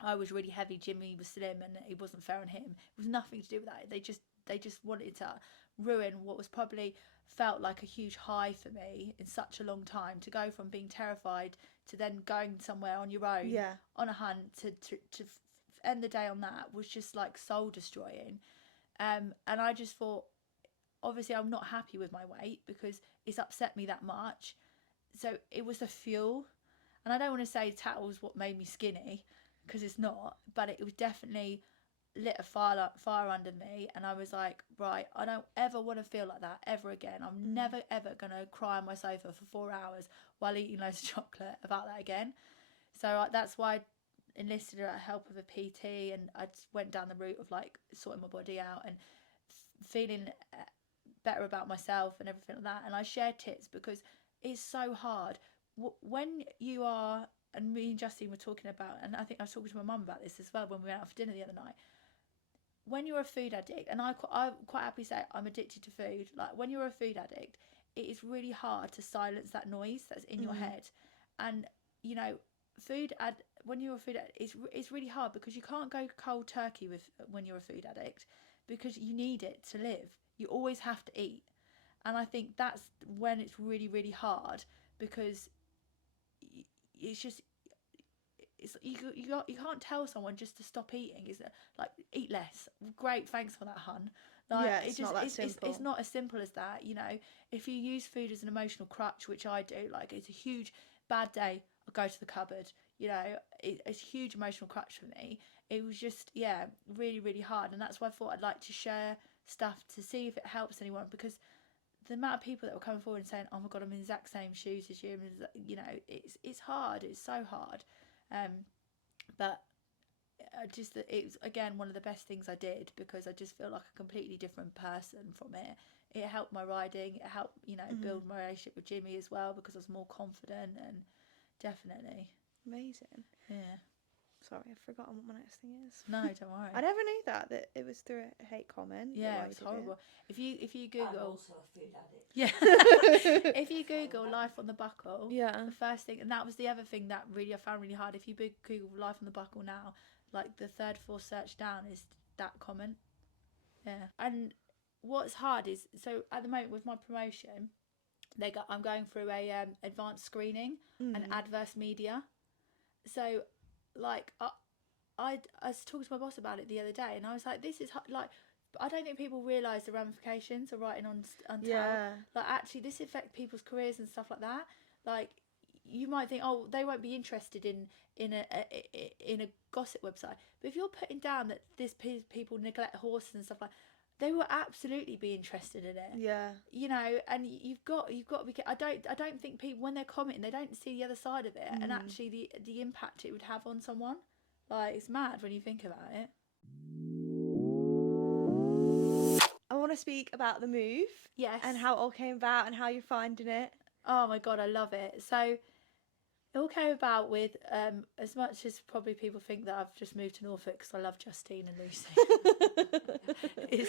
I was really heavy, Jimmy was slim, and it wasn't fair on him. It was nothing to do with that. They just wanted to ruin what was probably felt like a huge high for me in such a long time, to go from being terrified to then going somewhere on your own on a hunt to end the day on that was just like soul destroying. And I just thought, obviously I'm not happy with my weight because it's upset me that much. So it was the fuel. And I don't want to say Tattle was what made me skinny, because it's not, but it was definitely lit a fire under me. And I was like, right, I don't ever want to feel like that ever again. I'm never ever going to cry on my sofa for 4 hours while eating loads of chocolate about that again. So that's why I enlisted help of a PT, and I just went down the route of like sorting my body out and feeling better about myself and everything like that. And I shared tips because it's so hard when you are, and me and Justine were talking about, and I think I was talking to my mum about this as well when we went out for dinner the other night. When you're a food addict, and I quite happily say I'm addicted to food, like when you're a food addict, it is really hard to silence that noise that's in your head. And when you're a food addict, it's really hard because you can't go cold turkey when you're a food addict, because you need it to live. You always have to eat. And I think that's when it's really, really hard, because it's just, you can't tell someone just to stop eating. It's like, eat less. Great, thanks for that, hun. Like, it's not that simple. It's not as simple as that. If you use food as an emotional crutch, which I do, like, it's a huge bad day, I'll go to the cupboard. It's a huge emotional crutch for me. It was just, really, really hard. And that's why I thought I'd like to share stuff to see if it helps anyone, because the amount of people that were coming forward and saying, oh my God, I'm in the exact same shoes as you, it's hard. It's so hard. But it was, again, one of the best things I did, because I just feel like a completely different person from it. It helped my riding. It helped, build my relationship with Jimmy as well, because I was more confident, and definitely. Amazing. Yeah. Sorry, I've forgotten what my next thing is. No, don't worry. I never knew that it was through a hate comment. Yeah, it was horrible. If you Google, I'm also a food addict. yeah, if you Google Life on the Buckle, the first thing, and that was the other thing that really I found really hard. If you Google Life on the Buckle now, like the third, fourth search down is that comment. Yeah, and what's hard is, so at the moment with my promotion, I'm going through a advanced screening and adverse media. So, like, I was talking to my boss about it the other day, and I was like, this is like, I don't think people realise the ramifications of writing on Tattle. Like, actually, this affects people's careers and stuff like that. Like, you might think, oh, they won't be interested in a gossip website, but if you're putting down that people neglect horses and stuff like, they will absolutely be interested in it. Yeah. And you've got to be. I don't think people, when they're commenting, they don't see the other side of it, and actually the impact it would have on someone. Like, it's mad when you think about it. I want to speak about the move. Yes. And how it all came about and how you're finding it. Oh my God, I love it. So It all came about with as much as probably people think that I've just moved to Norfolk because I love Justine and Lucy. is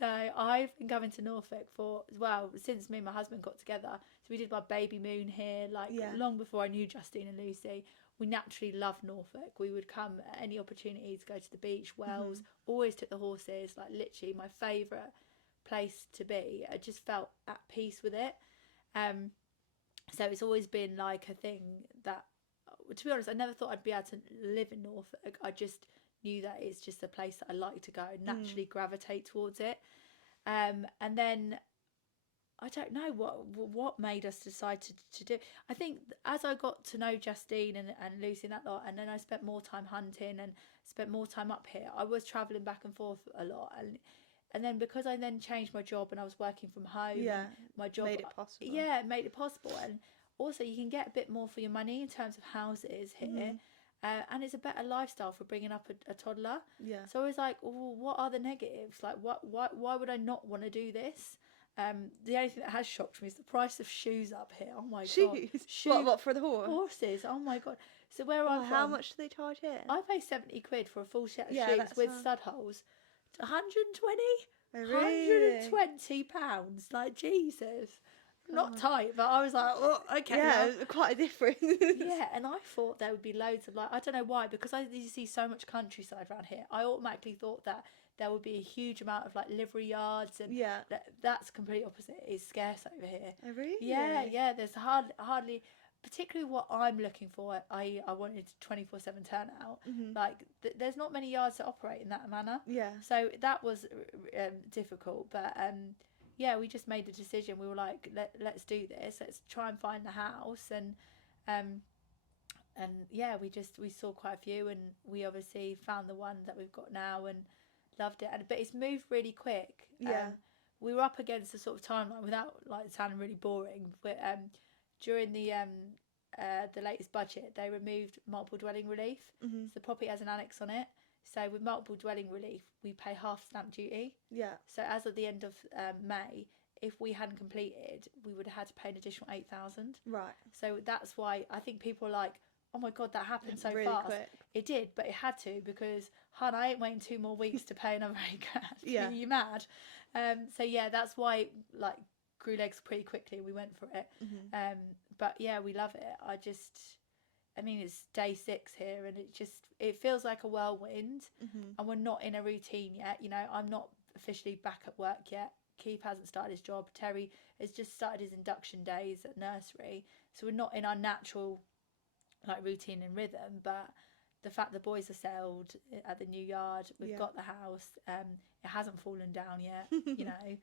No, I've been coming to Norfolk for, well, since me and my husband got together. So we did my baby moon here, like Yeah. long before I knew Justine and Lucy. We naturally loved Norfolk. We would come at any opportunity to go to the beach, Wells, always took the horses, like literally my favourite place to be. I just felt at peace with it. Um, so it's always been like a thing that, to be honest, I never thought I'd be able to live in Norfolk. I just knew that it's just a place that I like to go and naturally gravitate towards it. And then I don't know what made us decide to do. I think as I got to know Justine and Lucy and that lot, and then I spent more time hunting and spent more time up here. I was travelling back and forth a lot, and then because I then changed my job and I was working from home, Yeah, and my job made it possible. Yeah, it made it possible, and also you can get a bit more for your money in terms of houses here. And it's a better lifestyle for bringing up a toddler. Yeah. So I was like, well, what are the negatives? Like, why would I not want to do this? The only thing that has shocked me is the price of shoes up here. Oh my god, Shoes. What for the horse? horses? Oh my god. So where I'm from, how much do they charge here? I pay 70 quid for a full set of Yeah, shoes that's with fine. stud holes. 120? Oh, really? 120 pounds. Like, Jesus. Not tight, but I was like, oh, okay. Yeah, quite a difference. Yeah, and I thought there would be loads of, like, I don't know why, because I see so much countryside around here. I automatically thought that there would be a huge amount of like livery yards, and Yeah. that's complete opposite. It's scarce over here. Oh, really? Yeah. There's hardly, particularly what I'm looking for. I wanted 24/7 turnout. Like there's not many yards that operate in that manner. Yeah. So that was difficult, but yeah, we just made a decision. We were like, let's do this. Let's try and find the house, um, and yeah, we saw quite a few, and we obviously found the one that we've got now and loved it. But it's moved really quick. Yeah. We were up against the sort of timeline without like sounding really boring. But during the latest budget, they removed multiple dwelling relief. So the property has an annex on it. So with multiple dwelling relief, we pay half stamp duty. Yeah. So as of the end of May, if we hadn't completed, we would have had to pay an additional 8,000. Right. So that's why I think people are like, oh my god, that happened so really fast. quick. It did, but it had to, because hun, I ain't waiting 2 more weeks to pay another 8 grand. Yeah. You mad? So yeah, that's why it, like, grew legs pretty quickly. We went for it. But yeah, we love it. I mean, it's day 6 here, and it feels like a whirlwind, and we're not in a routine yet. You know, I'm not officially back at work yet. Keith hasn't started his job. Terry has just started his induction days at nursery, so we're not in our natural like routine and rhythm. But the fact the boys are settled at the new yard, we've got the house. It hasn't fallen down yet, you know.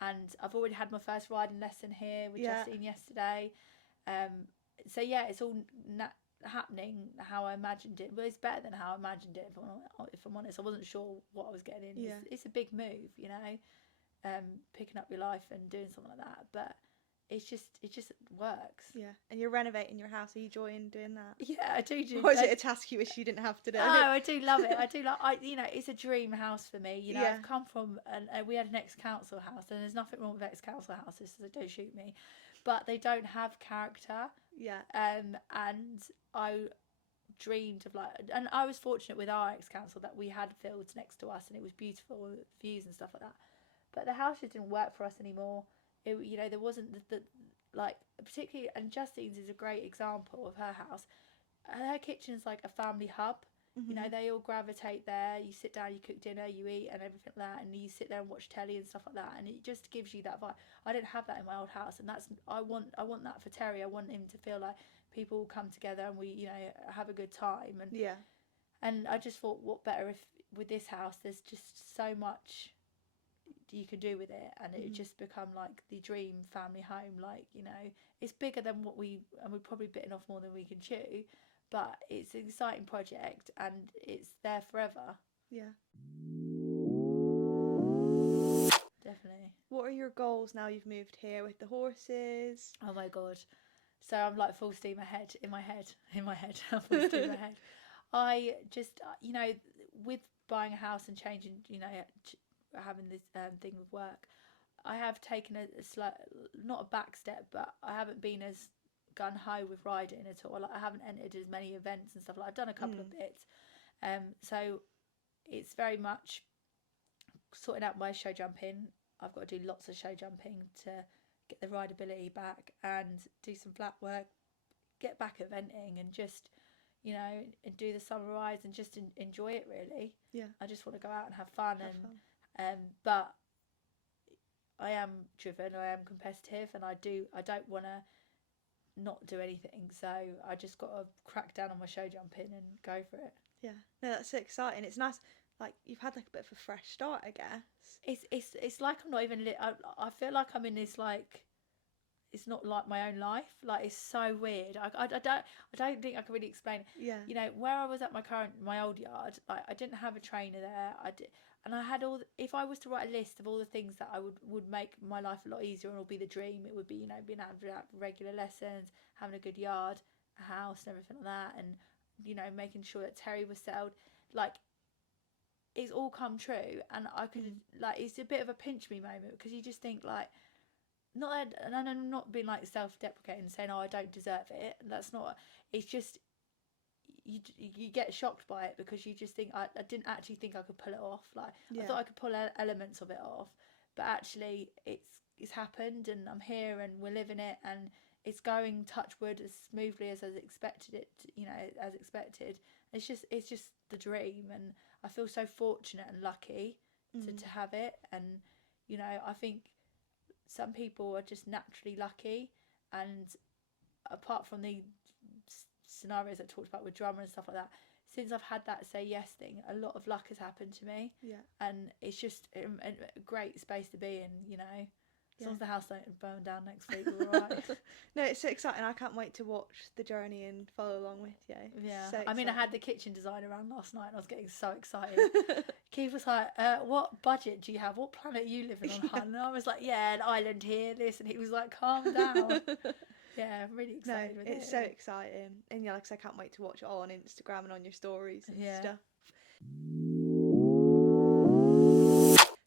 And I've already had my first riding lesson here with Justine yesterday. So yeah, it's all happening how I imagined it. But it's better than how I imagined it. If I'm honest, I wasn't sure what I was getting in. Yeah. It's a big move, you know, picking up your life and doing something like that. But it just works. Yeah. And you're renovating your house. Are you enjoying doing that? Yeah, I do. Or is it a task you wish you didn't have to do? Oh, I do love it. I do like. You know, it's a dream house for me. You know, Yeah. I've come from, and we had an ex-council house, and there's nothing wrong with ex-council houses, so don't shoot me, but they don't have character. Yeah. And I dreamed of, like, and I was fortunate with our ex-council that we had fields next to us, and it was beautiful views and stuff like that. But the house just didn't work for us anymore. You know, there wasn't the like, particularly, and Justine's is a great example of her house. Her kitchen's like a family hub. You know, they all gravitate there. You sit down, you cook dinner, you eat, and everything like that, and you sit there and watch telly and stuff like that, and it just gives you that vibe. I didn't have that in my old house, and I want that for Terry. I want him to feel like people come together and we, you know, have a good time. And Yeah. And I just thought, what better if with this house, there's just so much you can do with it, and it just become like the dream family home. Like, you know, it's bigger than we're probably bitten off more than we can chew, but it's an exciting project and it's there forever. Yeah. Definitely. What are your goals now you've moved here with the horses? Oh my god. So I'm like full steam ahead in my head. Full steam ahead. I just, you know, with buying a house and changing, you know, having this thing with work, I have taken a slight, not a back step, but I haven't been as gung-ho with riding at all. Like, I haven't entered as many events and stuff. Like, I've done a couple of bits. So it's very much sorting out my show jumping. I've got to do lots of show jumping to get the rideability back and do some flat work, get back at eventing, and just, you know, and do the summer rides and just enjoy it, really. Yeah. I just want to go out and have fun. But I am driven, I am competitive, and I don't want to not do anything. So I just got to crack down on my show jumping and go for it. Yeah. No, that's so exciting. It's nice. Like, you've had like a bit of a fresh start, I guess. It's like I'm not even I feel like I'm in this, like, it's not like my own life. Like, it's so weird. I don't think I can really explain it. Yeah. You know, where I was at my old yard, like, I didn't have a trainer there. And I had if I was to write a list of all the things that I would make my life a lot easier and will be the dream, it would be, you know, being able to have regular lessons, having a good yard, a house and everything like that, and, you know, making sure that Terry was settled. Like, it's all come true, and I could, like, it's a bit of a pinch me moment, because you just think, like, not that, and I'm not being, like, self-deprecating and saying, oh, I don't deserve it. That's not, it's just, you get shocked by it, because you just think, I didn't actually think I could pull it off. Like, I thought I could pull elements of it off, but actually it's happened, and I'm here, and we're living it, and it's going, touch wood, as smoothly as I expected it, you know, as expected. It's just the dream, and I feel so fortunate and lucky to have it. And, you know, I think some people are just naturally lucky, and apart from the scenarios I talked about with drama and stuff like that, since I've had that say yes thing, a lot of luck has happened to me. Yeah. And it's just a great space to be in, you know. As long as the house don't burn down next week, we're all right. No, it's so exciting. I can't wait to watch the journey and follow along with you. Yeah. So I mean, I had the kitchen design around last night, and I was getting so excited. Keith was like, what budget do you have? What planet are you living on, hun? And I was like, yeah, an island here, this. And he was like, calm down. Yeah, I'm really excited with it. It's so exciting. And yeah, like I said, I can't wait to watch it all on Instagram and on your stories and stuff.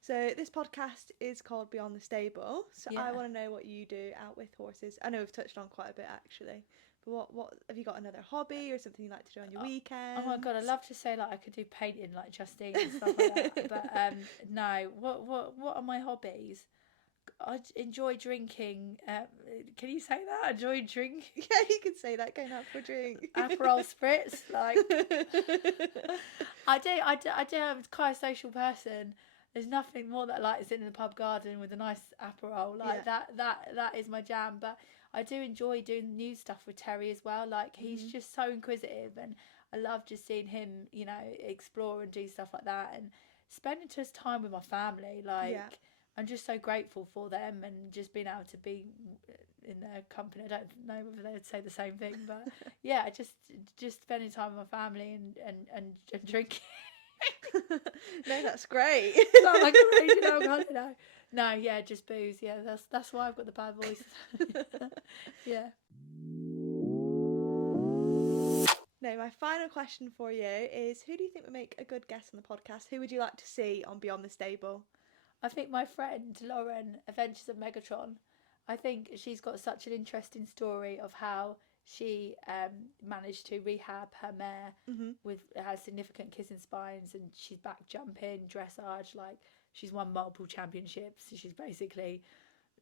So this podcast is called Beyond the Stable. So I want to know what you do out with horses. I know we've touched on quite a bit, actually. But what have you got, another hobby or something you like to do on your weekends? Oh my god, I'd love to say, like, I could do painting like Justine and stuff like that. But no, what are my hobbies? I enjoy drinking. Can you say that? I enjoy drinking. Yeah, you can say that. Going out for a drink. Aperol spritz, like. I do. I'm quite a social person. There's nothing more that I like sitting in the pub garden with a nice Aperol. Like that is my jam. But I do enjoy doing new stuff with Terry as well. Like, he's just so inquisitive, and I love just seeing him, you know, explore and do stuff like that, and spending just time with my family. Like, I'm just so grateful for them, and just being able to be in their company. I don't know whether they would say the same thing, but yeah, just spending time with my family and drinking. No, that's great. Not like a crazy dog, I don't know. No, yeah, just booze. Yeah, that's why I've got the bad voice. Yeah. No, my final question for you is, who do you think would make a good guest on the podcast? Who would you like to see on Beyond the Stable? I think my friend Lauren, Adventures of Megatron, I think she's got such an interesting story of how she managed to rehab her mare with her significant kissing spines, and she's back jumping, dressage. Like, she's won multiple championships. She's basically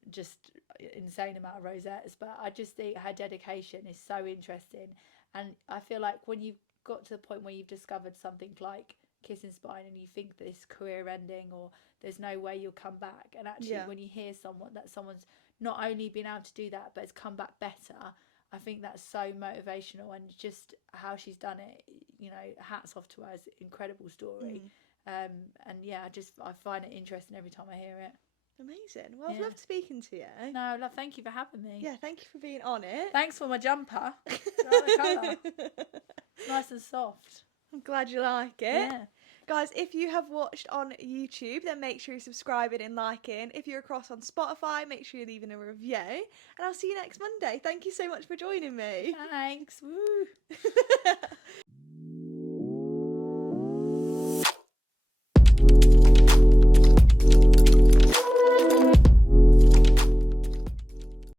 just insane amount of rosettes. But I just think her dedication is so interesting, and I feel like when you've got to the point where you've discovered something like kissing spine, and you think that it's career ending, or there's no way you'll come back, and actually when you hear someone's not only been able to do that but has come back better, I think that's so motivational. And just how she's done it, you know, hats off to her. It's an incredible story. And yeah, I find it interesting every time I hear it. Amazing. Well, I've loved speaking to you. No, thank you for having me. Yeah, thank you for being on it. Thanks for my jumper. I like the colour. It's nice and soft. I'm glad you like it. Yeah. Guys, if you have watched on YouTube, then make sure you're subscribing and liking. If you're across on Spotify, make sure you're leaving a review. And I'll see you next Monday. Thank you so much for joining me. Thanks. Woo.